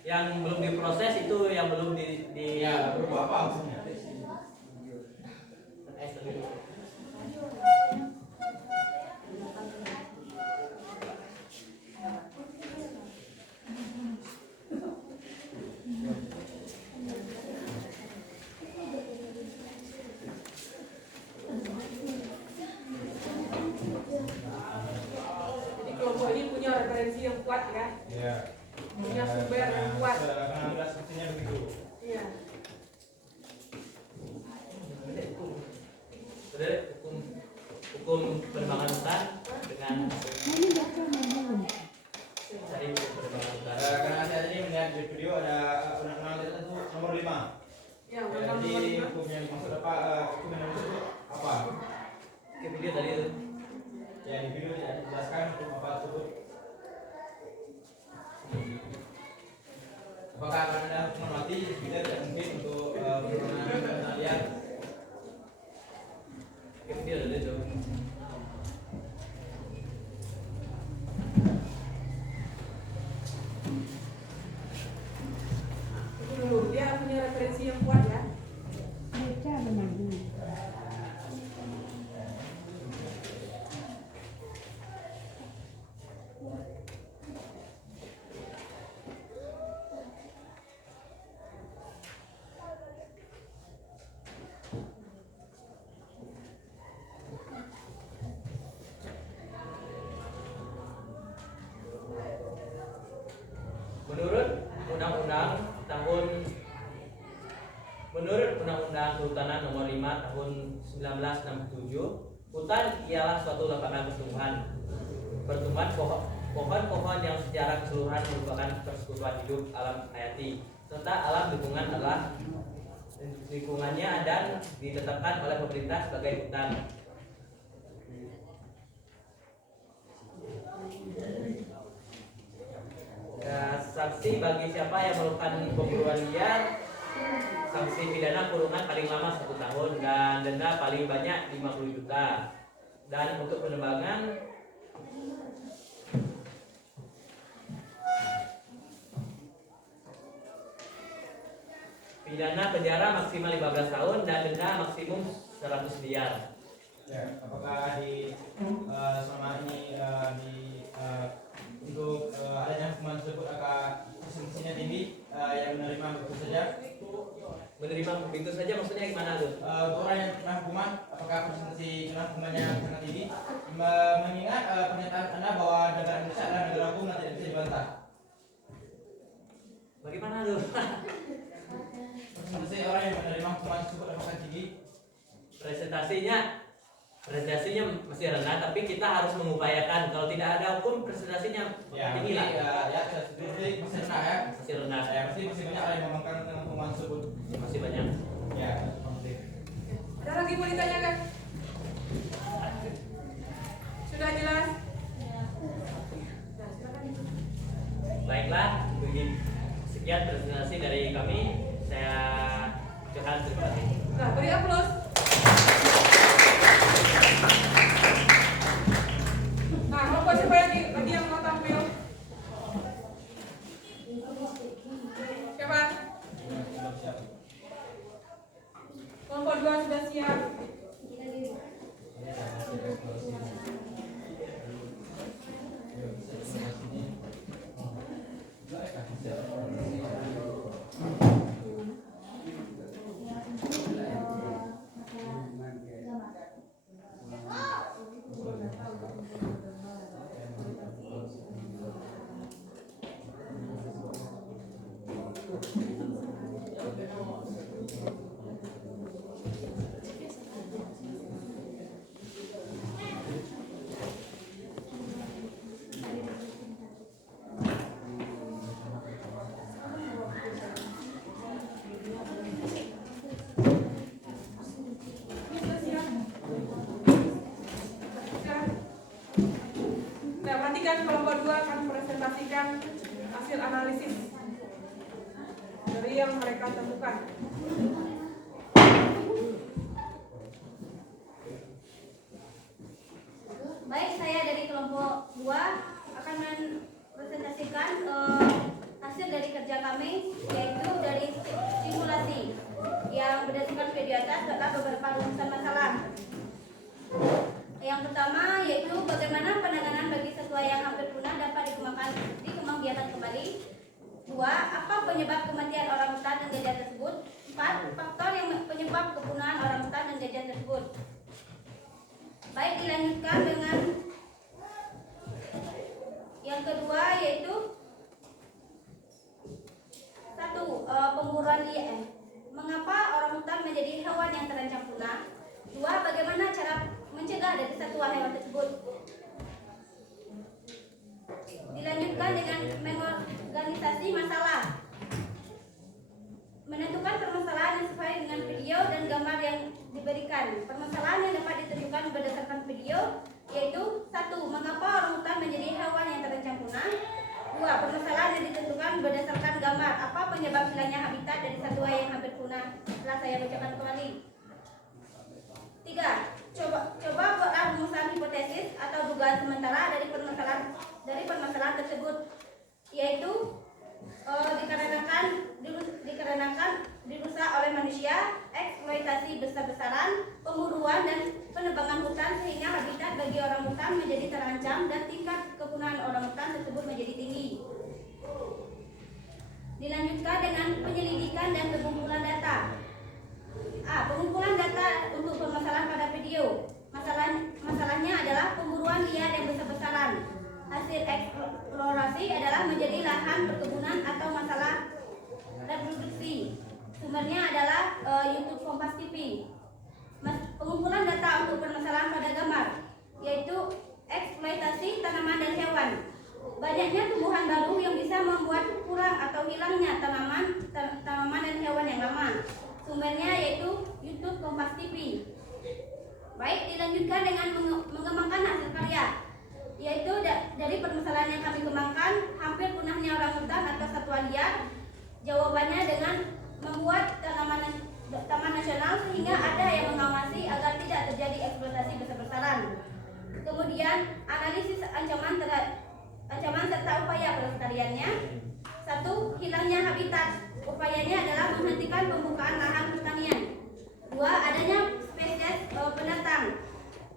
Yang belum diproses itu yang belum di ya berupa apa maksudnya? referensi yang kuat ya. Ya. Punya sumber yang kuat. Karena jelas sepertinya begitu. Iya. Saudara, hukum penerbangan hutan dengan dari penerbangan hutan. Karena saya tadi melihat di video ada undang-undang tertentu nomor 5. Ya, Ya, undang nomor jadi 5. hukum yang dimaksud apa? Hukum yang dimaksud itu apa? Oke, video tadi itu. Ya di video tidak dijelaskan hukum apa tersebut. Apakah akan ada hukuman mati? Tidak, tidak mungkin untuk penerbangan kalian. Oke, video tadi itu. Itu dulu, dia punya referensi yang kuat ya. Menurut Undang-Undang Kehutanan Nomor 5 Tahun 1967, hutan ialah suatu lapangan pertumbuhan pohon-pohon yang secara keseluruhan merupakan persekutuan hidup alam hayati, serta alam lingkungannya dan ditetapkan oleh pemerintah sebagai hutan. Sanksi bagi siapa yang melakukan pemburuan liar, sanksi pidana kurungan paling lama 1 tahun dan denda paling banyak 50 juta. Dan untuk penebangan pidana penjara maksimal 15 tahun dan denda maksimum 100 miliar. Ya, apakah selama ini untuk adanya hukuman tersebut akan sanksinya tinggi yang menerima begitu saja? Menerima begitu saja maksudnya gimana tuh? Untuk orang yang kena hukuman, apakah sanksi kena hukumannya sangat tinggi? Mengingat pernyataan Anda bahwa negara Indonesia adalah negara hukum dan tidak bisa dibantah. Bagaimana tuh? Sanksi orang yang menerima hukuman tersebut apakah tinggi? Presentasinya masih rendah, tapi kita harus mengupayakan. Kalau tidak ada hukum, presentasinya tinggi lah. Ya, masih rendah ya. Masih rendah. Ya, masih banyak orang yang mengembangkan dengan hukuman tersebut. Masih banyak. Ya, masih. Ada lagi mau ditanyakan? Sudah jelas? Nah, silakan. Baiklah, begini. Sekian presentasi dari kami. Saya ucapkan terima kasih. Nah, beri aplaus. Nah, kelompok siapa lagi yang mau tampil? Siapa? Kelompok 2 sudah siap. Nah, perhatikan kelompok 2 akan presentasikan hasil analisis dari yang mereka temukan. Baik, saya dari kelompok 2 akan mempresentasikan hasil dari kerja kami, yaitu dari simulasi yang berdasarkan video atas adalah beberapa rumusan masalah. Yang pertama yaitu bagaimana penanganan bagi satwa yang hampir punah dapat dikembangbiakan kembali. 2. Apa penyebab kematian orang hutan dan gajah tersebut? 4. Faktor yang penyebab kepunahan orang hutan dan gajah tersebut. Baik, dilanjutkan dengan yang kedua Mengapa orang hutan menjadi hewan yang terancam punah? 2. Bagaimana cara mencegah dari satwa hewan tersebut? Dilanjutkan dengan mengorganisasi masalah. Menentukan permasalahan yang sesuai dengan video dan gambar yang diberikan. Permasalahan yang dapat ditentukan berdasarkan video yaitu 1. Mengapa orang hutan menjadi hewan yang terancam punah? 2. Permasalahan yang ditentukan berdasarkan gambar. Apa penyebab hilangnya habitat dari satwa yang hampir punah? Setelah saya bacakan kembali. 3. Coba buatlah rumusan hipotesis atau dugaan sementara dari permasalahan tersebut, yaitu dikarenakan dirusak oleh manusia, eksploitasi besar-besaran, pemburuan dan penebangan hutan sehingga habitat bagi orang hutan menjadi terancam dan tingkat kepunahan orang hutan tersebut menjadi tinggi. Dilanjutkan dengan penyelidikan dan pengumpulan data. A. Pengumpulan data untuk permasalahan pada video. Masalahnya adalah pemburuan liar yang besar-besaran. Hasil eksplorasi adalah menjadi lahan perkebunan atau masalah reproduksi. Sumbernya adalah YouTube Kompas TV. Pengumpulan data untuk permasalahan pada gambar, yaitu eksploitasi tanaman dan hewan. Banyaknya tumbuhan baru yang bisa membuat kurang atau hilangnya tanaman dan hewan yang lama. Sumbernya yaitu YouTube Kompas TV. Baik, dilanjutkan dengan mengembangkan hasil karya, yaitu dari permasalahan yang kami kembangkan, hampir punahnya orang hutan atau satwa liar. Jawabannya dengan membuat taman nasional sehingga ada yang mengawasi agar tidak terjadi eksploitasi besar-besaran. Kemudian analisis ancaman serta upaya pelestariannya. 1. Hilangnya habitat. Upayanya adalah menghentikan pembukaan lahan pertanian. 2. Adanya spesies pendatang.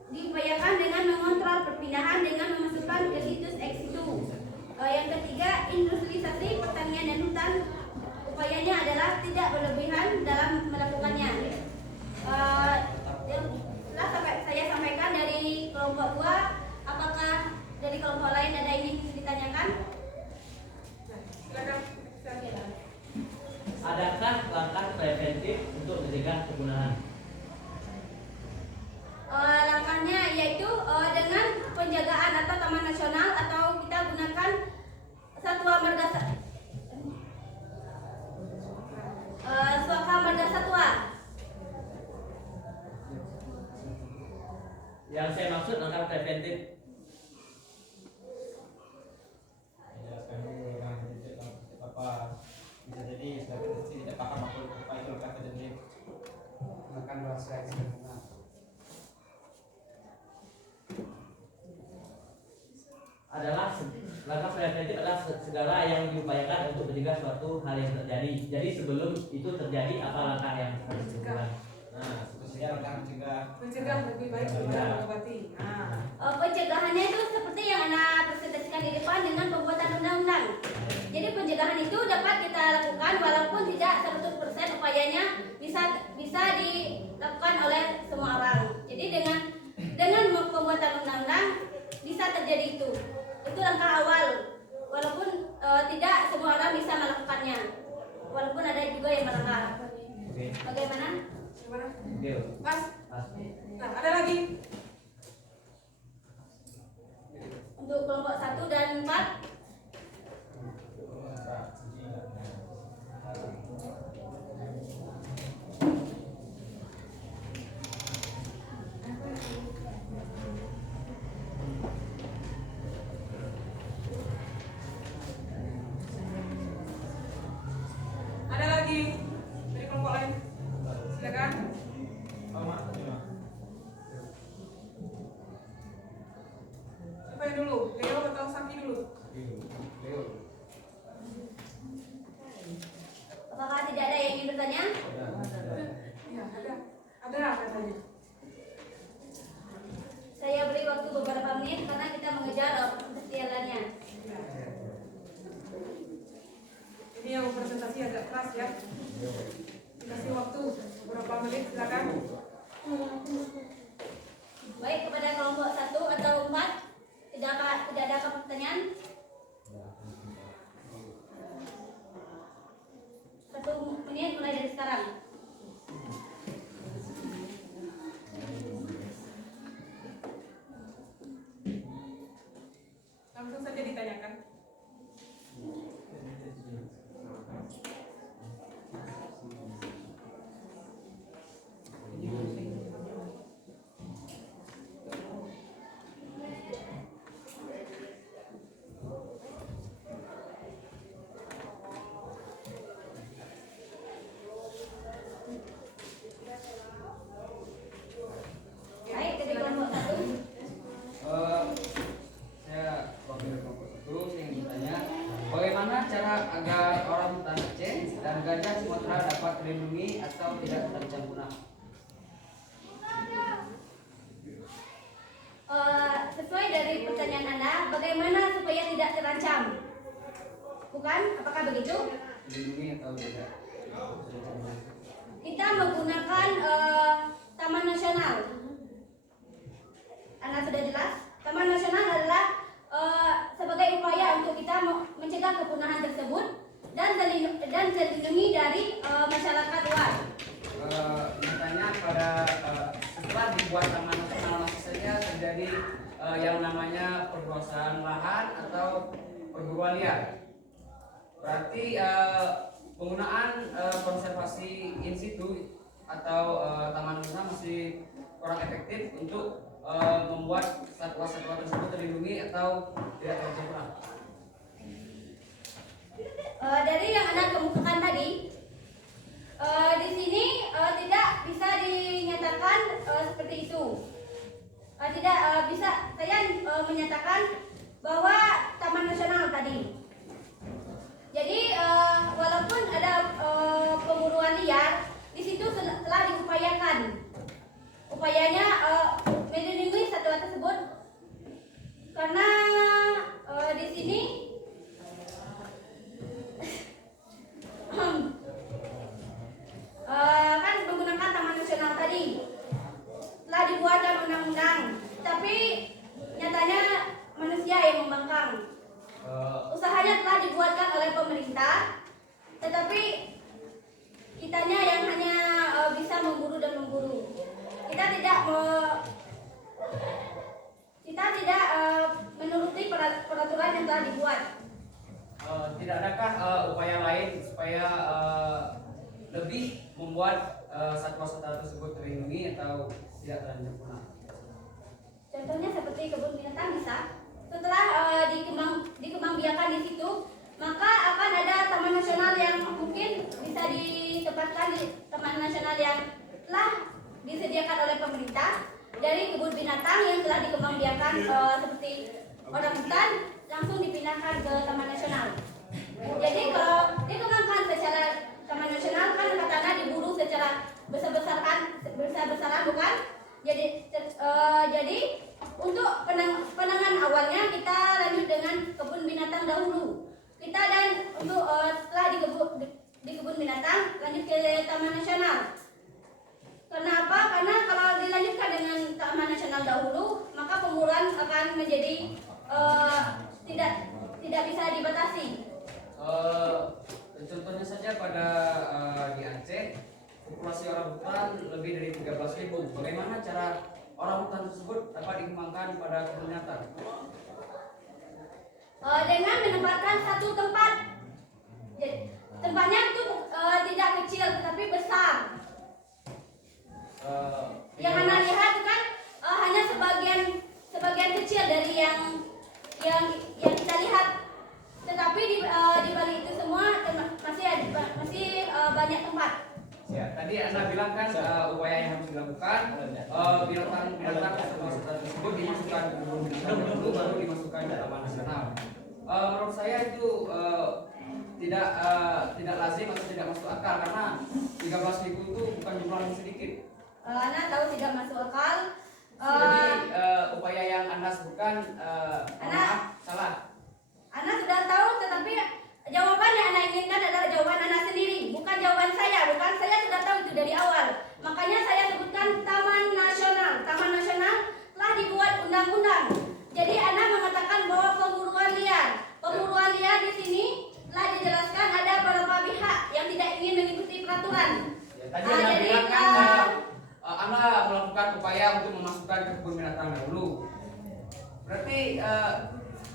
Diupayakan dengan mengontrol perpindahan dengan memasukkan ke situs ex situ. Yang ketiga, industrialisasi pertanian dan hutan. Upayanya adalah tidak berlebihan dalam melakukannya. Setelah saya sampaikan dari kelompok 2, apakah dari kelompok lain ada yang ingin ditanyakan? Silakan. Adakah langkah preventif untuk mencegah kepunahan? Langkahnya yaitu dengan penjagaan atau taman nasional, atau kita gunakan satwa marga satwa. Yang saya maksud langkah preventif. Jelaskan dulu apa bisa jadi saya tidak paham apa itu langkah preventif. Gunakan bahasa yang sederhana. Adalah langkah preventif adalah segala yang diupayakan untuk mencegah suatu hal yang terjadi. Jadi sebelum itu terjadi, apa langkah yang harus dilakukan? Nah, seterusnya langkah Mencegah lebih baik daripada mengobati. Pencegahannya itu seperti yang Anda presentasikan di depan dengan pembuatan undang-undang. Jadi pencegahan itu dapat kita lakukan walaupun tidak 100% upayanya bisa dilakukan oleh semua orang. Jadi dengan pembuatan undang-undang bisa terjadi itu. Itu langkah awal. Walaupun tidak semua orang bisa melakukannya. Walaupun ada juga yang melanggar. Bagaimana? Gimana? Oke. Mas? Nah, ada lagi? Untuk kelompok 1 dan 4. Ada lagi dari kelompok lain? Silakan. Siapa yang dulu? Leo atau Saki dulu? Leo. Apakah tidak ada yang ingin bertanya? Ya, ada. Ada katanya. Saya beri waktu beberapa menit karena kita mengejar kesetiaannya. Ini yang presentasi agak keras ya. Dikasih waktu beberapa menit, silakan. Baik, kepada kelompok 1 atau 4, tidak ada pertanyaan? 1 menit. menit mulai dari sekarang. Langsung saja ditanyakan. Baik, dari kelompok 1. Saya wakil kelompok 1, saya ingin bertanya, bagaimana cara agar orang hutan Aceh dan gajah Sumatera dapat terlindungi atau tidak terancam punah? Sesuai dari pertanyaan Anda, bagaimana supaya tidak terancam? Bukan? Apakah begitu? Terlindungi atau tidak? Kita menggunakan Taman Nasional. Anda sudah jelas? Taman Nasional adalah sebagai upaya untuk kita mencegah kepunahan tersebut dan terlindungi dari masyarakat luar. Nyatanya pada setelah dibuat taman nasional masih saja terjadi yang namanya perluasan lahan atau perburuan liar. Berarti penggunaan konservasi in situ atau taman nasional masih kurang efektif untuk membuat satwa-satwa tersebut terlindungi atau tidak terancam punah. Dari yang Anda kemukakan tadi, di sini tidak bisa dinyatakan seperti itu. Tidak bisa saya menyatakan bahwa Taman Nasional tadi. Jadi walaupun ada pemburuan liar, di situ telah diupayakan. Upayanya melindungi satwa tersebut karena di sini kan menggunakan Taman Nasional tadi telah dibuatkan undang-undang, tapi nyatanya manusia yang membangkang. Usahanya telah dibuatkan oleh pemerintah, tetapi kitanya yang hanya bisa memburu dan memburu. Kita tidak menuruti peraturan yang telah dibuat. Tidak adakah upaya lain supaya lebih membuat satwa-satwa tersebut terlindungi atau tidak terancam punah? Contohnya seperti kebun binatang bisa. Setelah dikembangbiakan di situ, maka akan ada taman nasional yang mungkin bisa ditempatkan di taman nasional yang telah disediakan oleh pemerintah. Dari kebun binatang yang telah dikembangbiakan seperti orang hutan langsung dipindahkan ke taman nasional. Jadi kalau dikembangkan secara taman nasional kan katanya diburu secara besar-besaran bukan? Jadi untuk penanganan awalnya kita lanjut dengan kebun binatang dahulu. Kita dan untuk setelah di kebun binatang lanjut ke taman nasional. Karena apa? Karena kalau dilanjutkan dengan taman nasional dahulu, maka pemburuan akan menjadi tidak bisa dibatasi. Contohnya saja pada di Aceh, populasi orang hutan lebih dari 13.000. Bagaimana cara orang hutan tersebut dapat dikembangkan pada kebun binatang? Dengan menempatkan satu tempat. Tempatnya itu tidak kecil tetapi besar. Yang Anda lihat kan hanya sebagian kecil dari yang kita lihat. Tetapi di balik itu semua masih banyak tempat. Ya, tadi Anda bilang kan upaya yang harus dilakukan binatang tersebut dimasukkan ke kebun binatang dulu baru dimasukkan ke taman nasional. Menurut saya itu tidak lazim atau tidak masuk akal karena 13.000 itu bukan jumlah yang sedikit. Anda tahu tidak masuk akal. Jadi upaya yang Anda sebutkan salah. Anda sudah tahu, tetapi jawaban yang Anda inginkan adalah jawaban Anda sendiri, bukan jawaban saya. Bukan, saya sudah tahu itu dari awal. Makanya saya sebutkan Taman Nasional. Taman Nasional telah dibuat undang-undang. Jadi Anda mengatakan bahwa pemburuan liar di sini telah dijelaskan ada beberapa pihak yang tidak ingin mengikuti peraturan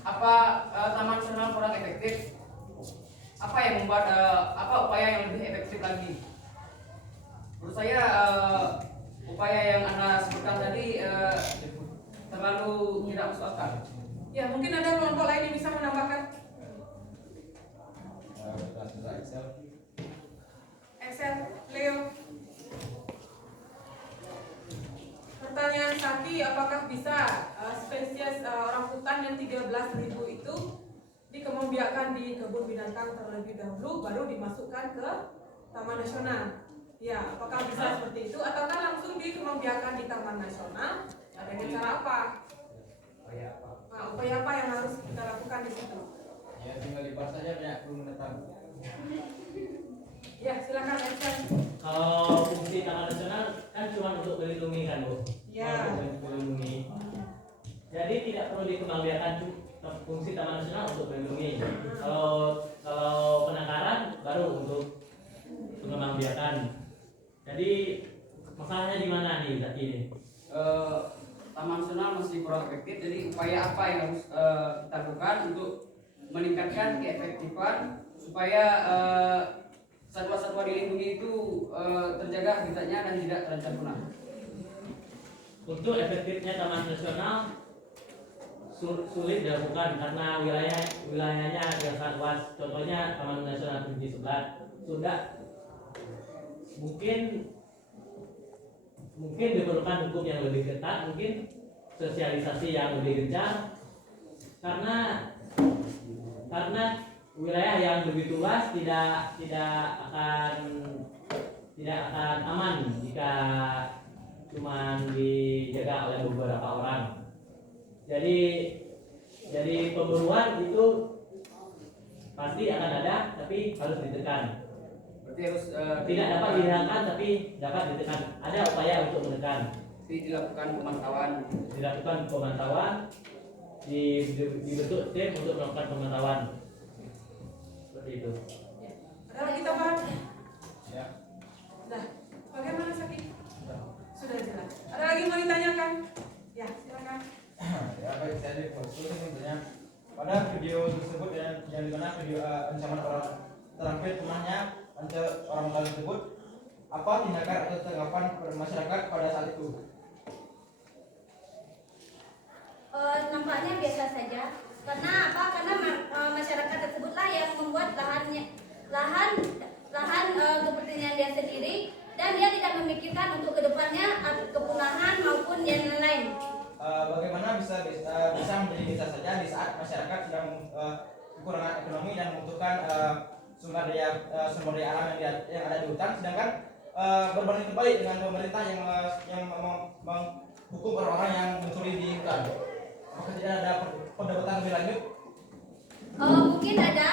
apa Taman Nasional kurang efektif? Apa yang membuat apa upaya yang lebih efektif lagi? Menurut saya upaya yang Anda sebutkan tadi terlalu tidak masuk akal. Ya, mungkin ada kelompok lain yang bisa menambahkan. Excel, Leo. Pertanyaan Saki, apakah bisa spesies orang hutan yang 13.000 itu dikembangbiakkan di kebun binatang terlebih dahulu baru dimasukkan ke Taman Nasional? Ya, apakah bisa seperti itu ataukah langsung dikembangbiakkan di Taman Nasional? Dengan cara apa? Nah, upaya apa yang harus kita lakukan di situ? Ya, tinggal dibahas saja banyak belum menetap. Ya, silakan Excel. Kalau fungsi Taman Nasional kan cuma untuk melindungi kan Bu? Ya. Untuk melindungi. Jadi tidak perlu dikembangbiakkan fungsi Taman Nasional untuk melindungi. Kalau penangkaran baru untuk pengembangbiakan. Jadi masalahnya di mana nih saat ini? Taman Nasional masih kurang efektif. Jadi upaya apa yang harus kita lakukan untuk meningkatkan keefektifan supaya satwa-satwa dilindungi itu terjaga habitatnya dan tidak terancam punah. Untuk efektifnya Taman Nasional sulit dilakukan karena wilayahnya yang sangat luas. Contohnya Taman Nasional Kerinci Sebelat sudah mungkin diperlukan hukum yang lebih ketat, mungkin sosialisasi yang lebih gencar karena wilayah yang begitu luas tidak akan aman jika cuma dijaga oleh beberapa orang. Jadi pemburuan itu pasti akan ada, tapi harus ditekan. Berarti harus Tidak dapat dihilangkan, tapi dapat ditekan. Ada upaya untuk menekan. dilakukan pemantauan. Dilakukan pemantauan, dibentuk tim untuk melakukan pemantauan. Seperti itu. Ada lagi tambahan? Ya. Sudah. Bagaimana Saki? Sudah jelas. Ada lagi mau ditanyakan? Ya, silakan. Ya, baik, saya difokus tentunya pada video tersebut yang dimana video ancaman orang terampil punahnya orang hutan tersebut, apa tindakan atau tanggapan masyarakat pada saat itu? Nampaknya biasa saja. Karena apa? Karena masyarakat tersebutlah yang membuat lahan kepentingan dia sendiri dan dia tidak memikirkan untuk kedepannya kepunahan maupun yang lain. Bagaimana bisa menjadi bisa saja di saat masyarakat sedang kekurangan ekonomi dan membutuhkan sumber daya alam yang ada di hutan, sedangkan berbanding terbalik dengan pemerintah yang menghukum orang-orang yang mencuri di hutan. Apakah tidak ada perdebatan lebih lanjut? Mungkin ada.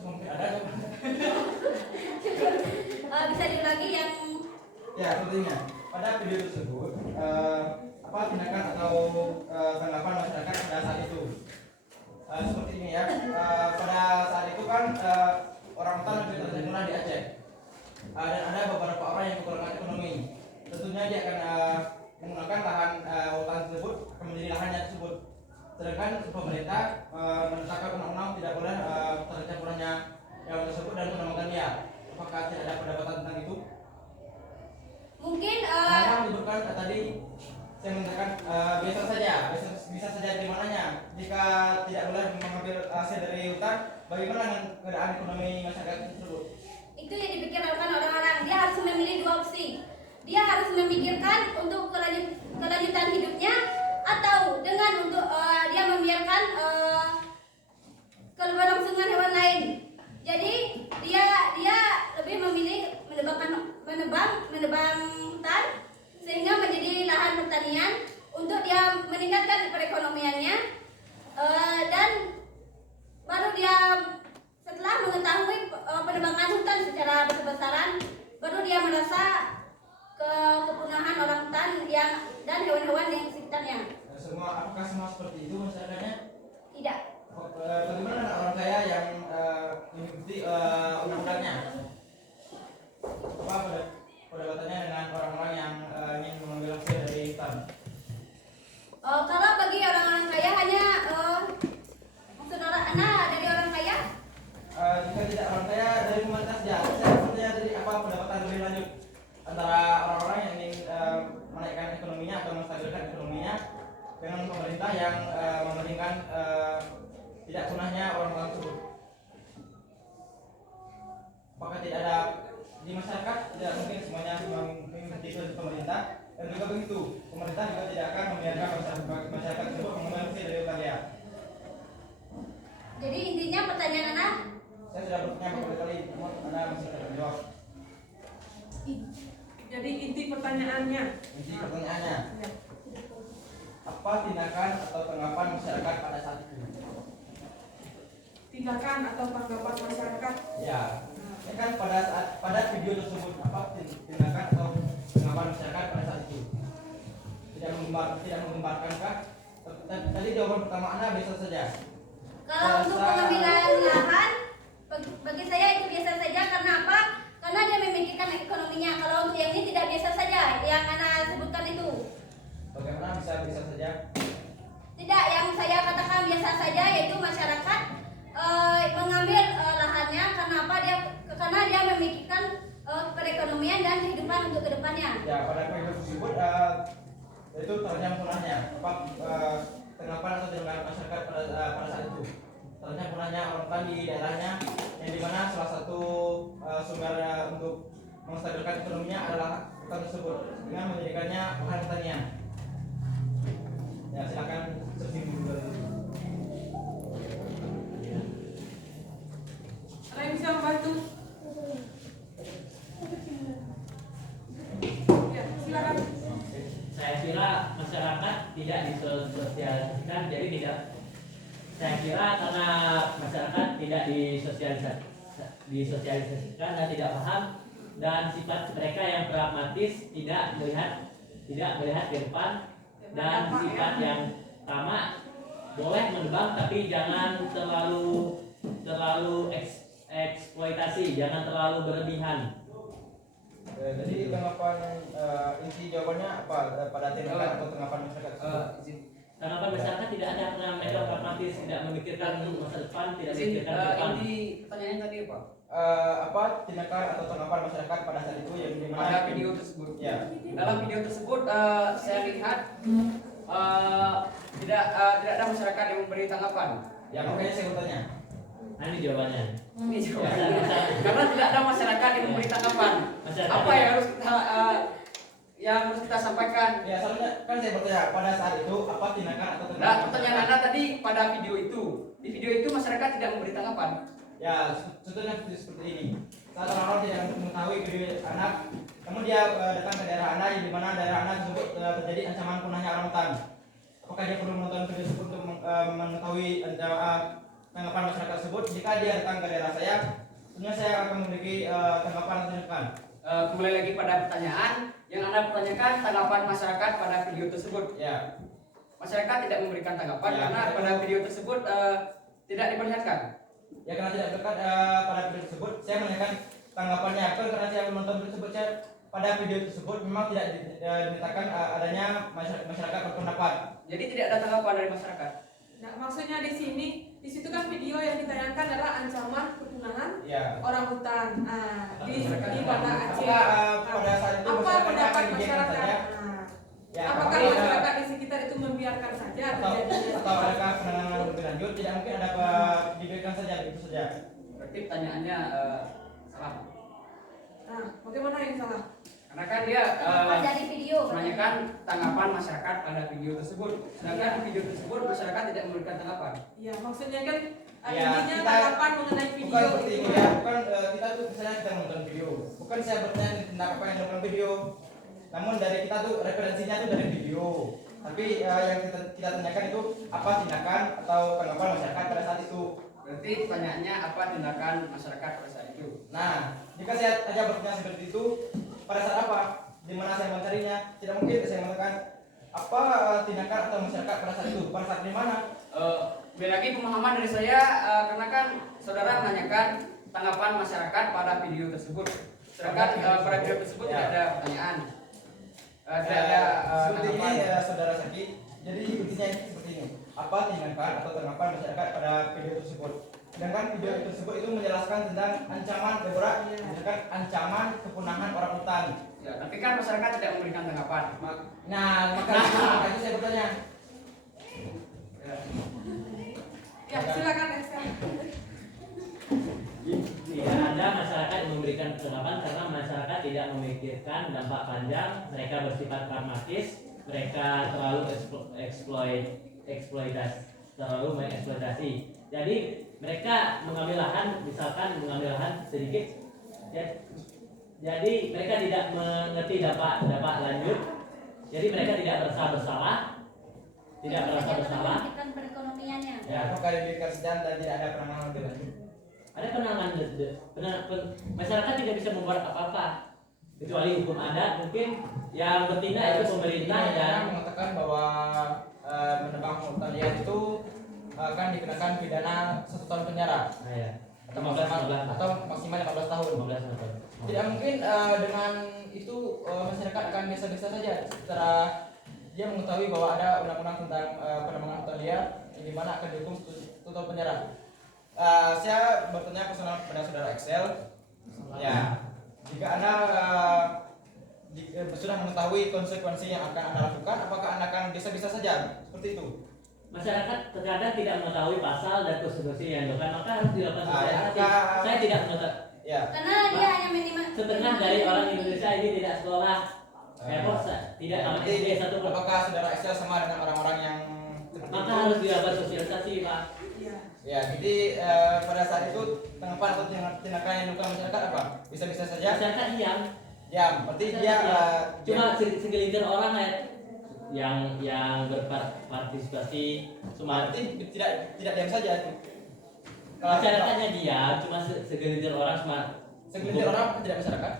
Mungkin ada. Bisa diulangi yang Ya, tentunya pada video tersebut apa tindakan atau tanggapan masyarakat pada saat itu? Seperti ini ya. Pada saat itu kan orang hutan lebih terjadi di Aceh. Dan ada beberapa orang yang kekurangan ekonomi. Tentunya dia akan menggunakan lahan hutan tersebut akan menjadi lahannya tersebut. Sedangkan pemerintah menetapkan undang-undang tidak boleh terhadap punahnya hewan tersebut dan menamakan dia. Apakah tidak ada perdebatan tentang itu? mungkin Karena menyebutkan tadi saya mengatakan bisa saja di mananya. Jika tidak boleh mengambil hasil dari hutan, bagaimana dengan keadaan ekonomi masyarakat tersebut? itu yang dipikirkan orang-orang. Dia harus memilih dua opsi. Dia harus memikirkan untuk kelanjutan hidupnya atau dengan untuk dia membiarkan keberlangsungan hewan lain. Jadi dia lebih memilih menebang hutan sehingga menjadi lahan pertanian untuk dia meningkatkan perekonomiannya, dan baru dia setelah mengetahui penebangan hutan secara besar-besaran, baru dia merasa kepunahan orang hutan dan hewan-hewan yang sekitarnya. Apakah semua seperti itu masyarakatnya? Tidak. Bagaimana dengan orang kaya yang mengikuti undang-undangnya? Apa perdebatannya dengan orang-orang yang ingin mengambil hasil dari hutan? antara orang-orang yang ingin menaikkan ekonominya atau menstabilkan ekonominya dengan pemerintah yang mementingkan tidak punahnya orang-orang tersebut. Apakah tidak ada di masyarakat, tidak mungkin semuanya mengikuti pemerintah, dan juga begitu pemerintah juga tidak akan membiarkan masyarakat tersebut mengonsumsi dari utangnya. Jadi intinya pertanyaan anak, Saya sudah bertanya berkali-kali, namun Anda masih tidak menjawab. Jadi inti pertanyaannya. Inti pertanyaannya, Ya. apa tindakan atau tanggapan masyarakat pada saat itu? Tindakan atau tanggapan masyarakat. Ya, ya kan pada video tersebut apa tindakan atau tanggapan masyarakat pada saat itu? Tidak menggembarkankah? Tadi jawaban pertama Anda biasa saja. kalau untuk pengambilan lahan, bagi saya itu biasa saja. Karena apa? Karena dia memikirkan ekonominya. Kalau untuk yang ini tidak biasa saja, yang anak sebutkan itu. Bagaimana bisa saja? Tidak, yang saya katakan biasa saja yaitu masyarakat mengambil lahannya karena apa? Karena dia memikirkan perekonomian dan kehidupan untuk kedepannya. Ya, pada video tersebut itu terancam punahnya. Apa tanggapan atau tindakan masyarakat pada saat itu? Terancam punahnya orang hutan di daerahnya, yang dimana salah satu sumber untuk menstabilkan ekonominya adalah hutan tersebut dengan menjadikannya lahan pertanian. Ya, silakan tersinggung dulu. Ada yang bisa membantu? Ya, silakan. Saya kira masyarakat tidak disosialisasikan, jadi tidak. Saya kira karena masyarakat tidak disosialisasikan dan tidak paham, dan sifat mereka yang pragmatis, tidak melihat ke depan, dan sifat yang tamak boleh menebang tapi jangan terlalu eksploitasi, jangan terlalu berlebihan. Jadi tanggapan inti jawabannya apa pada tindakan atau tanggapan masyarakat? Tanggapan masyarakat tidak ada karena mereka pragmatis, tidak memikirkan masa depan, tidak memikirkan depan. Inti pertanyaan tadi apa? Apa tindakan atau tanggapan masyarakat pada saat itu yang dimana Pada video tersebut. Ya. Dalam video tersebut saya lihat tidak ada masyarakat yang memberi tanggapan. Ya, makanya saya bertanya. Nah, ini jawabannya. Ini jawabannya. Karena tidak ada masyarakat yang memberi tanggapan. Masyarakat Apa yang harus kita sampaikan? Ya, soalnya kan saya bertanya pada saat itu apa tindakan atau Nah, tanggapan pertanyaan Anda tadi pada video itu. Di video itu masyarakat tidak memberi tanggapan. Ya, contohnya seperti ini. Saat orang-orang tidak mengetahui video anak, namun dia datang ke daerah Anda, di mana daerah Anda tersebut terjadi ancaman punahnya orang hutan. Apakah dia perlu menonton video tersebut untuk mengetahui tanggapan masyarakat tersebut? Jika dia datang ke daerah saya, tentunya saya akan memiliki tanggapan atau tindakan. Kembali lagi pada pertanyaan yang Anda pertanyakan, tanggapan masyarakat pada video tersebut. Ya, Masyarakat tidak memberikan tanggapan Ya, karena pada video tersebut tidak diperlihatkan. ya karena tidak dekat pada video tersebut, saya menanyakan tanggapannya. Kan karena saya menonton video tersebut, saya pada video tersebut memang tidak dinyatakan adanya masyarakat berpendapat. Jadi tidak ada tanggapan dari masyarakat. Nah, maksudnya di situ kan video yang ditayangkan adalah ancaman kepunahan Ya. orang hutan. Di Banda Aceh. Apakah pada saat itu Apa masyarakat pendapat akan dibiarkan masyarakat? saja? Nah, Ya, apakah apakah masyarakat di sekitar itu membiarkan saja terjadinya? atau adakah penanganan lebih lanjut? Tidak mungkin ada dibiarkan saja begitu saja. Berarti pertanyaannya salah. Nah, bagaimana yang salah? Karena kan dia Tanggapan dari video. menanyakan tanggapan masyarakat pada video tersebut. Sedangkan di video tersebut masyarakat tidak memberikan tanggapan. Ya, maksudnya kan Ya, intinya kita- tanggapan mengenai Bukan video seperti itu. itu ya, bukan kita tuh misalnya kita nonton video, bukan saya bertanya tentang apa yang dalam video, namun dari kita tuh referensinya tuh dari video. Tapi yang kita tanyakan itu apa tindakan atau tanggapan masyarakat pada saat itu. Berarti pertanyaannya apa tindakan masyarakat pada saat itu? Nah, jika saya aja bertanya seperti itu, pada saat apa? Di mana saya mencarinya? Tidak mungkin saya mengatakan apa tindakan atau masyarakat pada saat itu. Pada saat di mana? Kembali lagi pemahaman dari saya karena kan saudara menanyakan tanggapan masyarakat pada video tersebut. Sedangkan pada video tersebut tidak ada pertanyaan. Tidak ada seperti ini tanggapan. saudara Saki. Jadi intinya seperti ini. Apa tindakan atau tanggapan masyarakat pada video tersebut? Sedangkan video tersebut itu menjelaskan tentang ancaman beberapa, misalkan ancaman kepunahan orang hutan. Ya, Tapi kan masyarakat tidak memberikan tanggapan. Nah, maka itu saya bertanya. Ya, silakan Excel. Tidak ada masyarakat yang memberikan tanggapan karena masyarakat tidak memikirkan dampak panjang. Mereka bersifat pragmatis, mereka terlalu terlalu mengeksploitasi. Jadi mereka mengambil lahan, misalkan mengambil lahan sedikit, ya, jadi mereka tidak mengerti dampak lanjut. Jadi mereka tidak merasa bersalah, Memikirkan perekonomiannya. Ya, apakah diberikan sedang dan tidak ada penanganan lebih lanjut? Ada penanganan masyarakat tidak bisa membuat apa-apa kecuali hukum ada. Mungkin yang bertindak itu pemerintah Ini dan mengatakan bahwa menebang hutan liar itu akan dikenakan pidana 1 tahun penjara ya, atau maksimal 15 tahun. 15 tahun. Tidak mungkin dengan itu masyarakat akan biasa-biasa saja secara dia mengetahui bahwa ada undang-undang tentang penebangan hutan liar yang dimana akan dihukum 1 tahun penjara. Saya bertanya personal pada saudara Excel, ya, jika Anda sudah mengetahui konsekuensi yang akan Anda lakukan, apakah Anda akan bisa-bisa saja seperti itu? Masyarakat terkadang tidak mengetahui pasal dan konsekuensi yang dilakukan, maka harus dilakukan sosialisasi. Saya tidak mengetahui. Ya. Karena dia hanya minimal Setengah dari orang Indonesia ini tidak sekolah, tidak tamat SD satu pun. Apakah saudara Excel sama dengan orang-orang yang Maka harus dilakukan sosialisasi, Pak. Iya. Ya, jadi pada saat itu tanggapan atau tindakan yang dilakukan masyarakat apa? Bisa-bisa saja. Masyarakat diam. Ya, berarti dia Cuma segelintir orang yang berpartisipasi, cuma berarti tidak diam saja. masyarakatnya diam, cuma segelintir orang cuma segelintir orang tidak masyarakat.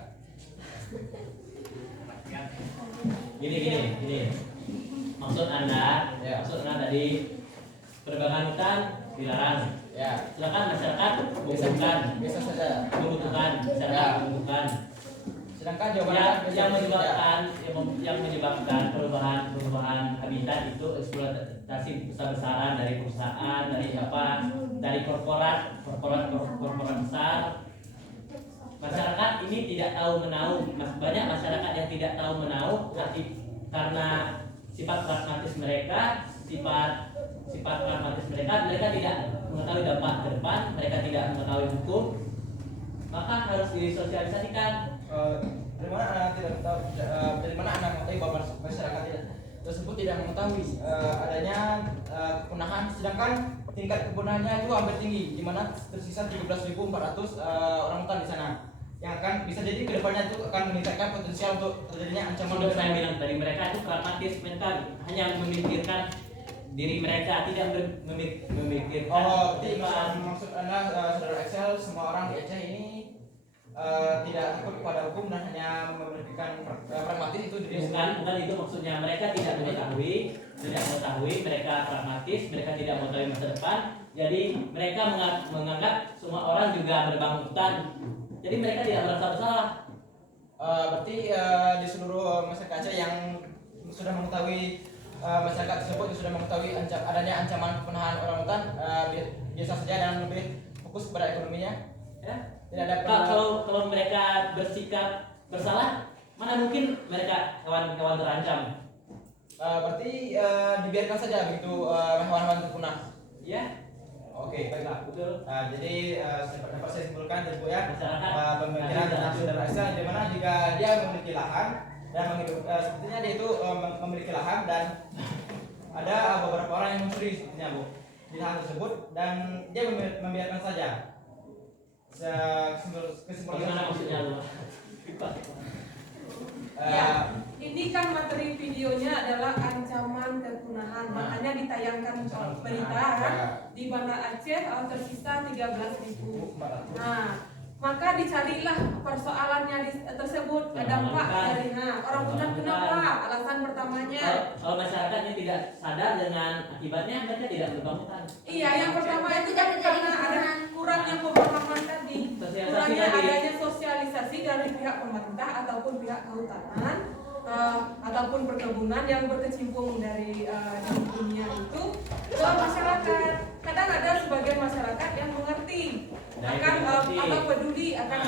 Gini. Maksud Anda tadi penebangan hutan dilarang. Ya. Silakan masyarakat membutuhkan, Bisa saja. membutuhkan. Sedangkan jawabannya yang menyebabkan perubahan habitat itu eksploitasi besar-besaran dari perusahaan, dari korporat besar. Masyarakat ini tidak tahu menahu. Banyak masyarakat yang tidak tahu menahu karena sifat pragmatis mereka, mereka tidak mengetahui dampak ke depan, mereka tidak mengetahui hukum, maka harus disosialisasikan. Dari mana Anda mengetahui bahwa masyarakat tersebut tidak mengetahui adanya kepunahan, sedangkan tingkat kepunahannya itu hampir tinggi, di mana tersisa 13.400 orang hutan di sana, yang akan bisa jadi kedepannya itu akan meningkatkan potensial untuk terjadinya ancaman. Sudah saya bilang tadi, mereka itu pragmatis, mereka hanya memikirkan diri mereka, tidak memikirkan. Berarti maksud Anda saudara Excel, semua orang di Aceh ini tidak takut kepada hukum dan hanya memikirkan pragmatis itu diri sendiri. Bukan itu maksudnya. Mereka tidak mengetahui, mereka pragmatis, mereka tidak mengetahui masa depan. Jadi mereka menganggap semua orang juga menebang hutan. Jadi mereka tidak merasa bersalah. Berarti di seluruh masyarakat Aceh yang sudah mengetahui masyarakat tersebut yang sudah mengetahui adanya ancaman penahan orang hutan biasa saja dan lebih fokus pada ekonominya. Ya. Tidak ada Kalau mereka bersikap bersalah, mana mungkin mereka kawan-kawan terancam. Berarti dibiarkan saja begitu hewan-hewan terpunah. Ya. Oke, baiklah. Betul. Jadi dapat saya simpulkan dari Bu ya, Masyarakat pemikiran tentang saudara Excel di mana jika dia memiliki lahan dan sepertinya dia itu memiliki lahan dan ada beberapa orang yang mencuri sepertinya Bu di lahan tersebut dan dia membiarkan saja. Kesimpulan Bagaimana maksudnya lu? Ya, ini kan materi videonya adalah ancaman kepunahan, makanya ditayangkan pemberitaan di Banda Aceh tersisa 13.000. Nah, maka dicarilah persoalannya tersebut, dampak dari orang hutan kenapa? Alasan pertamanya. Kalau masyarakatnya tidak sadar dengan akibatnya, mereka tidak menebang hutan. Iya, yang pertama itu kan karena ada kurangnya pemahaman tadi, kurangnya adanya sosialisasi dari pihak pemerintah ataupun pihak kehutanan ataupun perkebunan yang berkecimpung dari dunia itu ke masyarakat. Kadang ada sebagian masyarakat yang mengerti akan atau peduli akan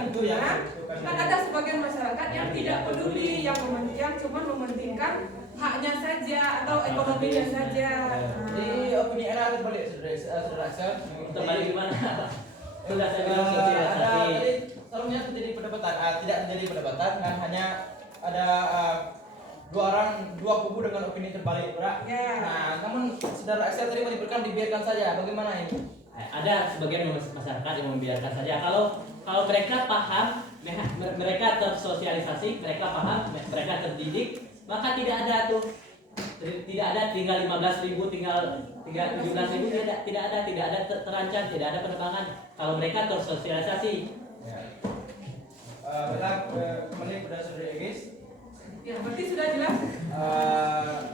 lingkungan, kan ada sebagian masyarakat yang tidak tidak peduli, yang cuma mementingkan haknya saja atau ekonominya saja. Jadi opini Ella terbalik, saudara Axel. Terbalik gimana? Sudah saya bilang Ada sosialisasi. tadi seharusnya terjadi perdebatan, tidak terjadi perdebatan kan, hanya ada dua kubu dengan opini terbalik, Pak. Ya. Nah, namun saudara Axel tadi menyebutkan dibiarkan saja. Bagaimana ini? Ada sebagian masyarakat yang membiarkan saja. Kalau mereka paham, mereka tersosialisasi, mereka paham, mereka terdidik, maka tidak ada tuh, tidak ada tinggal 15.000, tinggal 17.000, tidak ada terancam, tidak ada penerbangan. Kalau mereka tersosialisasi. Ya. Kembali pada saudara Egis. Ya, berarti sudah jelas.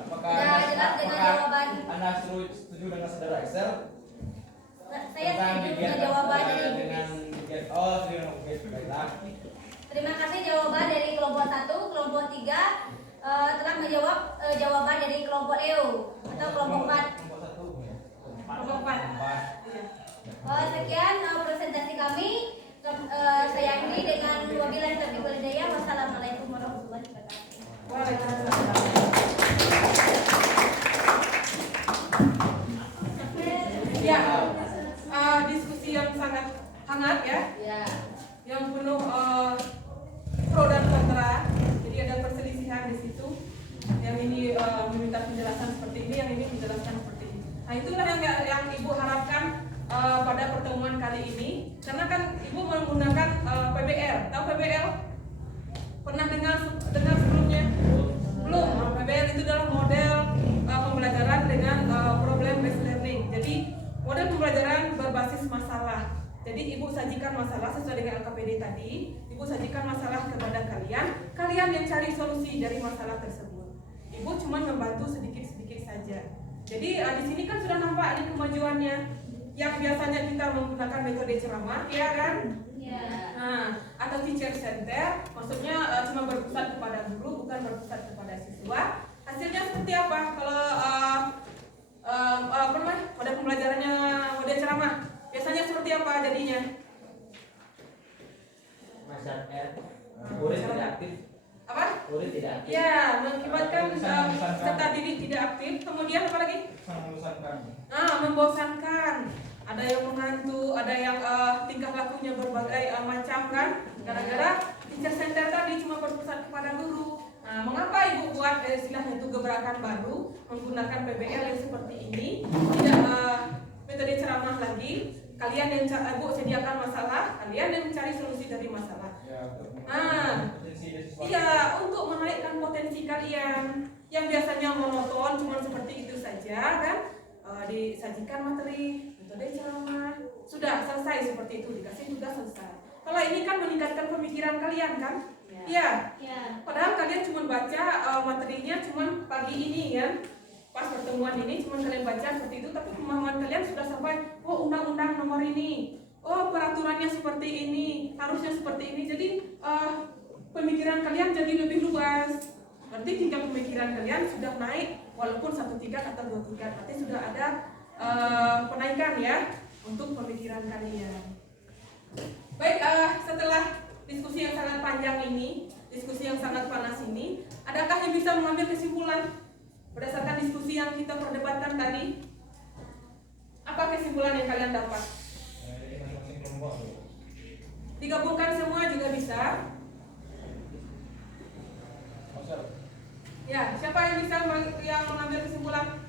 Apakah Sudah jelas dengan jawaban. Anda setuju dengan saudara Axel? Saya setuju dengan jawaban dari dengan setuju dengan baiklah. Terima kasih jawaban dari kelompok 1, kelompok 3 telah menjawab jawaban dari kelompok EU atau kelompok 4. Kelompok 4. Sekian presentasi kami. Saya akhiri dengan wabillahi taufiq wal hidayah. Wassalamualaikum warahmatullahi wabarakatuh. Ya, diskusi yang sangat hangat ya, yang penuh pro dan kontra. Jadi ada perselisihan di situ. Yang ini meminta penjelasan seperti ini, yang ini menjelaskan seperti ini. Nah, itulah yang Ibu harapkan pada pertemuan kali ini. Karena kan Ibu menggunakan PBL. Tahu PBL? Pernah dengar sebelumnya? Belum. PBL itu adalah model pembelajaran dengan problem based learning. Jadi model pembelajaran berbasis masalah. Jadi Ibu sajikan masalah sesuai dengan LKPD tadi. Ibu sajikan masalah kepada kalian yang cari solusi dari masalah tersebut. Ibu cuma membantu sedikit-sedikit saja. Jadi di sini kan sudah nampak ini kemajuannya. Yang biasanya kita menggunakan metode ceramah, ya kan? Nah, atau teacher center, maksudnya cuma berpusat kepada guru, bukan berpusat kepada siswa. Hasilnya seperti apa? Kalau model pembelajarannya model ceramah, biasanya seperti apa jadinya? Masyarakat murid tidak aktif. Apa? Murid tidak aktif. Ya, mengakibatkan peserta didik tidak aktif. Kemudian apa lagi? Membosankan. Ada yang mengantuk, ada yang tingkah lakunya berbagai macam kan? Gara-gara teacher center tadi cuma berpusat kepada guru. Nah, mengapa Ibu buat istilahnya itu gebrakan baru menggunakan PBL yang seperti ini? Tidak metode ceramah lagi. Kalian yang Ibu sediakan masalah, kalian yang mencari solusi dari masalah. Iya, untuk menaikkan potensi kalian yang biasanya monoton cuma seperti itu saja kan? Disajikan materi, metode ceramah, sudah selesai seperti itu, dikasih tugas selesai. Kalau ini kan meningkatkan pemikiran kalian kan? Iya. Padahal kalian cuma baca materinya cuma pagi ini kan? Pas pertemuan ini cuma kalian baca seperti itu, tapi pemahaman kalian sudah sampai, oh undang-undang nomor ini, oh peraturannya seperti ini, harusnya seperti ini. Jadi pemikiran kalian jadi lebih luas. Berarti tingkat pemikiran kalian sudah naik, walaupun 1 tingkat atau 2 tingkat. Berarti sudah ada penaikan ya untuk pemikiran kalian. Baik, setelah diskusi yang sangat panjang ini, diskusi yang sangat panas ini, adakah yang bisa mengambil kesimpulan berdasarkan diskusi yang kita perdebatkan tadi? Apa kesimpulan yang kalian dapat? Digabungkan semua juga bisa. Ya, siapa yang bisa mengambil kesimpulan?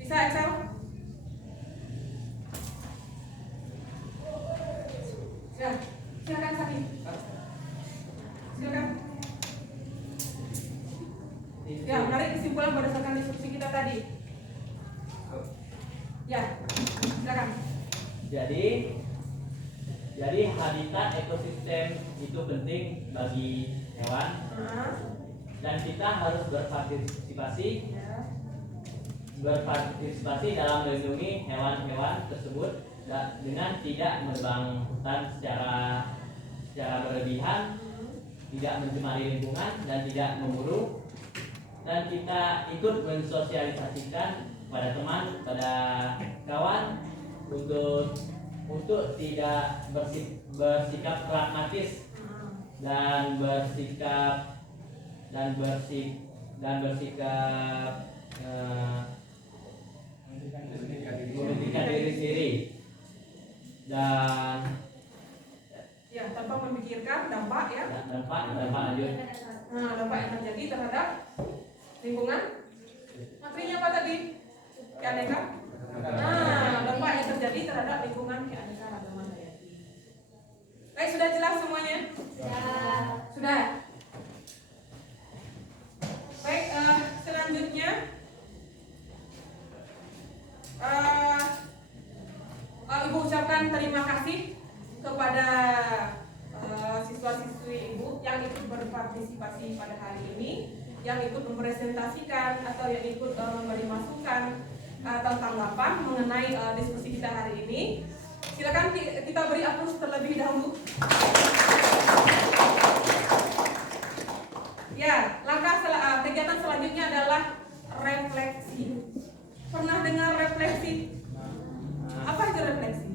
Bisa Excel? Ya, silakan Saki. Silakan. Ya, menarik kesimpulan berdasarkan diskusi kita tadi. Ya, silakan. Jadi habitat ekosistem itu penting bagi hewan dan kita harus berpartisipasi dalam melindungi hewan-hewan tersebut dengan tidak menebang hutan secara berlebihan, tidak mencemari lingkungan dan tidak memburu, dan kita ikut mensosialisasikan pada teman, pada kawan untuk untuk tidak bersikap pragmatis dan bersikap mementingkan diri sendiri dan Ya, tanpa memikirkan dampak ya. dampak lanjut. Nah, dampak yang terjadi terhadap lingkungan. Materinya apa tadi? Keanekaragaman. Nah, dampak yang terjadi terhadap lingkungan keanekaragaman hayati. Baik, sudah jelas semuanya? Sudah. Baik, selanjutnya Ibu ucapkan terima kasih kepada siswa-siswi Ibu yang ikut berpartisipasi pada hari ini, yang ikut mempresentasikan atau yang ikut memberi masukan atau tanggapan mengenai diskusi kita hari ini. Silakan kita beri aplaus terlebih dahulu. Ya, kegiatan selanjutnya adalah refleksi. Pernah dengar refleksi? Apa itu refleksi?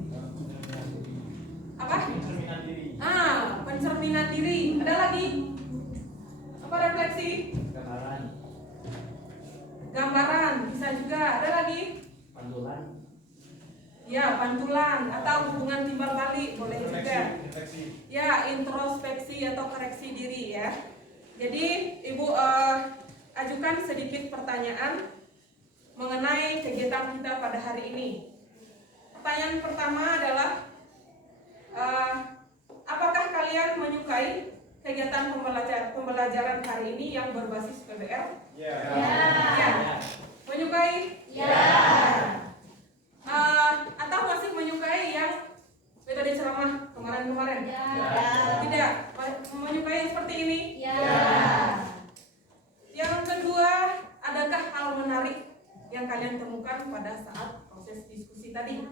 Apa? Pencerminan diri. Pencerminan diri. Ada lagi? Apa refleksi? Gambaran. Bisa juga. Ada lagi? Pantulan. Ya, pantulan atau hubungan timbal balik boleh juga. Refleksi. Ya, introspeksi atau koreksi diri ya. Jadi Ibu ajukan sedikit pertanyaan mengenai kegiatan kita pada hari ini. Pertanyaan pertama adalah apakah kalian menyukai kegiatan pembelajaran hari ini yang berbasis PBL? Ya. Ya. Menyukai? Ya. Atau masih menyukai yang metode ceramah kemarin-kemarin? Ya. Tidak. Menyukai seperti ini? Ya. Yang kedua, adakah hal menarik yang kalian temukan pada saat proses diskusi tadi?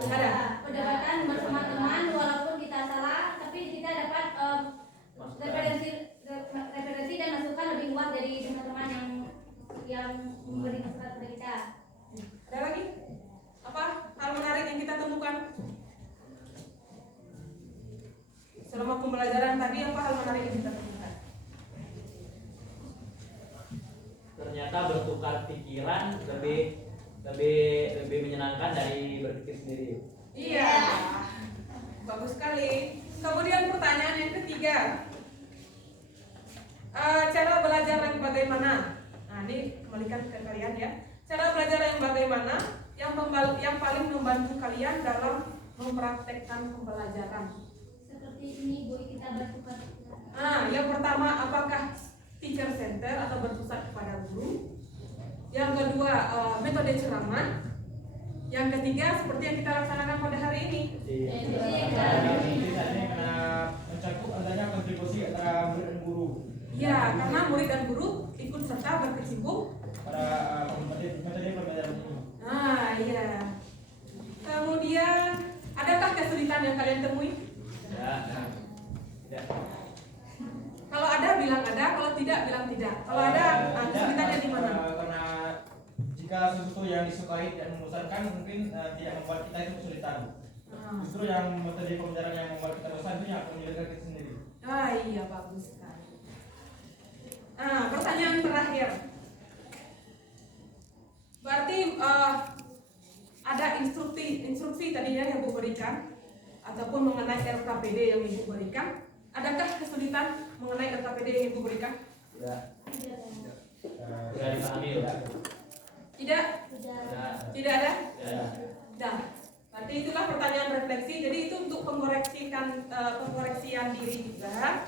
Ada. Perdebatan bersama teman, walaupun kita salah, tapi kita dapat referensi dan masukan lebih luas dari teman-teman yang memberi masukan kepada kita. Ada lagi? Apa hal menarik yang kita temukan? Selama pembelajaran tadi, apa hal menarik yang kita temukan? Ternyata bertukar pikiran lebih menyenangkan dari berpikir sendiri. Iya. Bagus sekali. Kemudian pertanyaan yang ketiga. Cara belajar yang bagaimana? Nah, ini kembalikan ke kalian ya. Cara belajar yang bagaimana yang paling membantu kalian dalam mempraktekkan pembelajaran? Seperti ini, Bu, kita bertukar pikiran. Yang pertama, apakah teacher center atau berpusat kepada guru? Yang kedua, metode ceramah. Yang ketiga, seperti yang kita laksanakan pada hari ini. Ini karena mencakup adanya kontribusi antara murid dan guru Ya, karena murid dan guru ikut serta berkecimpung. pada metode pembelajaran ini. Iya. Kemudian, adakah kesulitan yang kalian temui? Ya. Kalau ada, bilang ada. Kalau tidak, bilang tidak. Kalau ada, kesulitannya di mana? Karena jika sesuatu yang disukai dan membosankan mungkin tidak membuat kita itu kesulitan. Justru yang metode pembelajaran yang membuat kita bosan itu yang akan menyulitkan kita sendiri. Iya, bagus sekali. Pertanyaan terakhir. Berarti ada instruksi tadinya yang Ibu berikan ataupun mengenai RKPD yang Ibu berikan. Adakah kesulitan mengenai RKPD yang Ibu berikan? Tidak dipahami. Tidak? Tidak ada? Ya. Nah, berarti itulah pertanyaan refleksi. Jadi itu untuk pengkoreksian diri juga.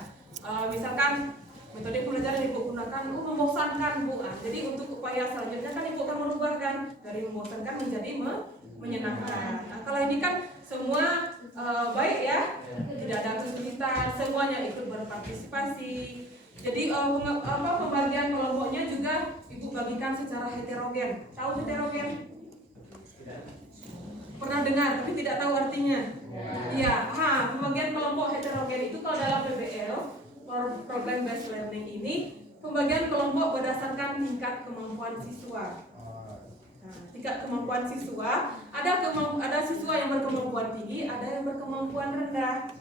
Misalkan metode pembelajaran yang Ibu gunakan membosankan, Bu. Jadi untuk upaya selanjutnya kan Ibu akan merubahkan dari membosankan menjadi menyenangkan. Kalau ini kan semua baik ya, tidak ada kesulitan, semuanya ikut berpartisipasi. Jadi pembagian kelompoknya juga Ibu bagikan secara heterogen. Tahu heterogen? Pernah dengar tapi tidak tahu artinya? Iya. Pembagian kelompok heterogen itu kalau dalam PBL, program based learning ini, pembagian kelompok berdasarkan tingkat kemampuan siswa. Nah, tingkat kemampuan siswa, ada siswa yang berkemampuan tinggi, ada yang berkemampuan rendah.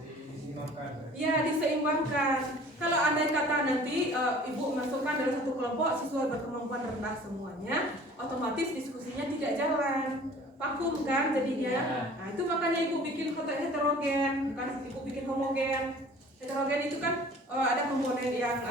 Ya, diseimbangkan. Kalau andai kata nanti ibu masukkan dalam satu kelompok siswa berkemampuan rendah semuanya, otomatis diskusinya tidak jalan, vakum kan jadinya. Nah, itu makanya ibu bikin heterogen, bukan ibu bikin homogen. Heterogen itu kan ada komponen yang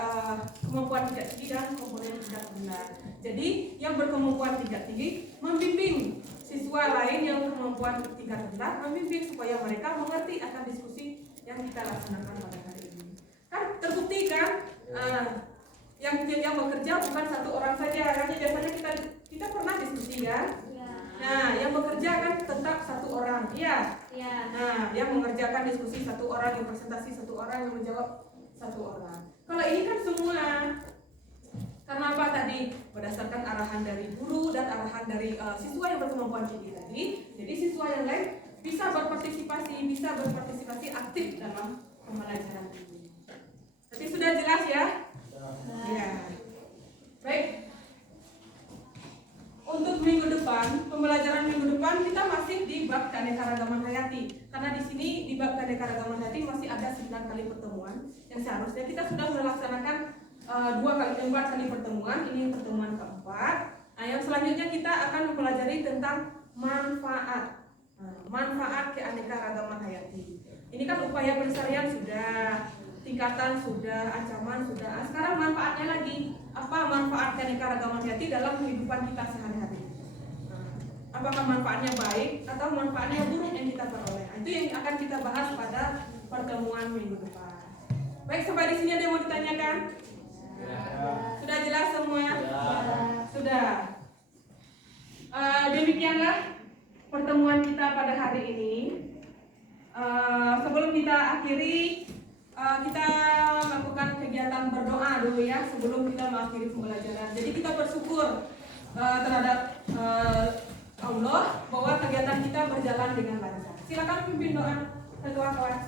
kemampuan tidak tinggi dan komponen tidak rendah. Jadi yang berkemampuan tidak tinggi membimbing siswa lain yang kemampuan tingkat rendah, membimbing supaya mereka mengerti akan diskusi yang kita laksanakan pada hari ini. Kan terbukti kan yang bekerja bukan satu orang saja, karena biasanya kita pernah diskusi ya. Nah, yang bekerja kan tetap satu orang, ya. Nah, yang mengerjakan diskusi satu orang, yang presentasi satu orang, yang menjawab satu orang. Kalau ini kan semua. Karena apa tadi? Berdasarkan arahan dari guru dan arahan dari siswa yang berkemampuan tinggi tadi. Jadi siswa yang lain bisa berpartisipasi aktif dalam pembelajaran ini. Tapi sudah jelas ya? Ya. Baik. Untuk minggu depan, pembelajaran minggu depan kita masih di bab keanekaragaman hayati. Karena di sini di bab keanekaragaman hayati masih ada 9 kali pertemuan yang seharusnya kita sudah melaksanakan 4 kali pertemuan. Ini pertemuan keempat. Nah, yang selanjutnya kita akan mempelajari tentang manfaat keanekaragaman hayati. Ini kan upaya pelestarian sudah, tingkatan sudah, ancaman sudah. Sekarang manfaatnya lagi. Apa manfaat keanekaragaman hayati dalam kehidupan kita sehari-hari? Apakah manfaatnya baik atau manfaatnya buruk yang kita peroleh? Itu yang akan kita bahas pada pertemuan minggu depan. Baik, sampai di sini ada yang mau ditanyakan? Sudah jelas semua? Sudah. Demikianlah pertemuan kita pada hari ini. Sebelum kita akhiri, kita melakukan kegiatan berdoa dulu ya sebelum kita mengakhiri pembelajaran. Jadi kita bersyukur terhadap Allah bahwa kegiatan kita berjalan dengan lancar. Silakan pimpin doa ketua kelas.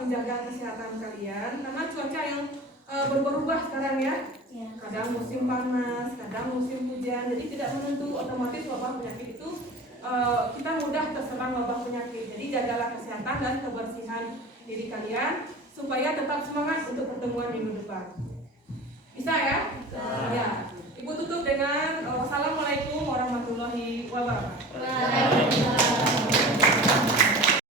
Menjaga kesehatan kalian karena cuaca yang berubah sekarang ya. Kadang musim panas, kadang musim hujan, jadi tidak menentu. Otomatis wabah penyakit itu kita mudah terserang wabah penyakit. Jadi jagalah kesehatan dan kebersihan diri kalian supaya tetap semangat untuk pertemuan minggu depan. Bisa ya? Ya. Ibu tutup dengan wassalamualaikum warahmatullahi wabarakatuh.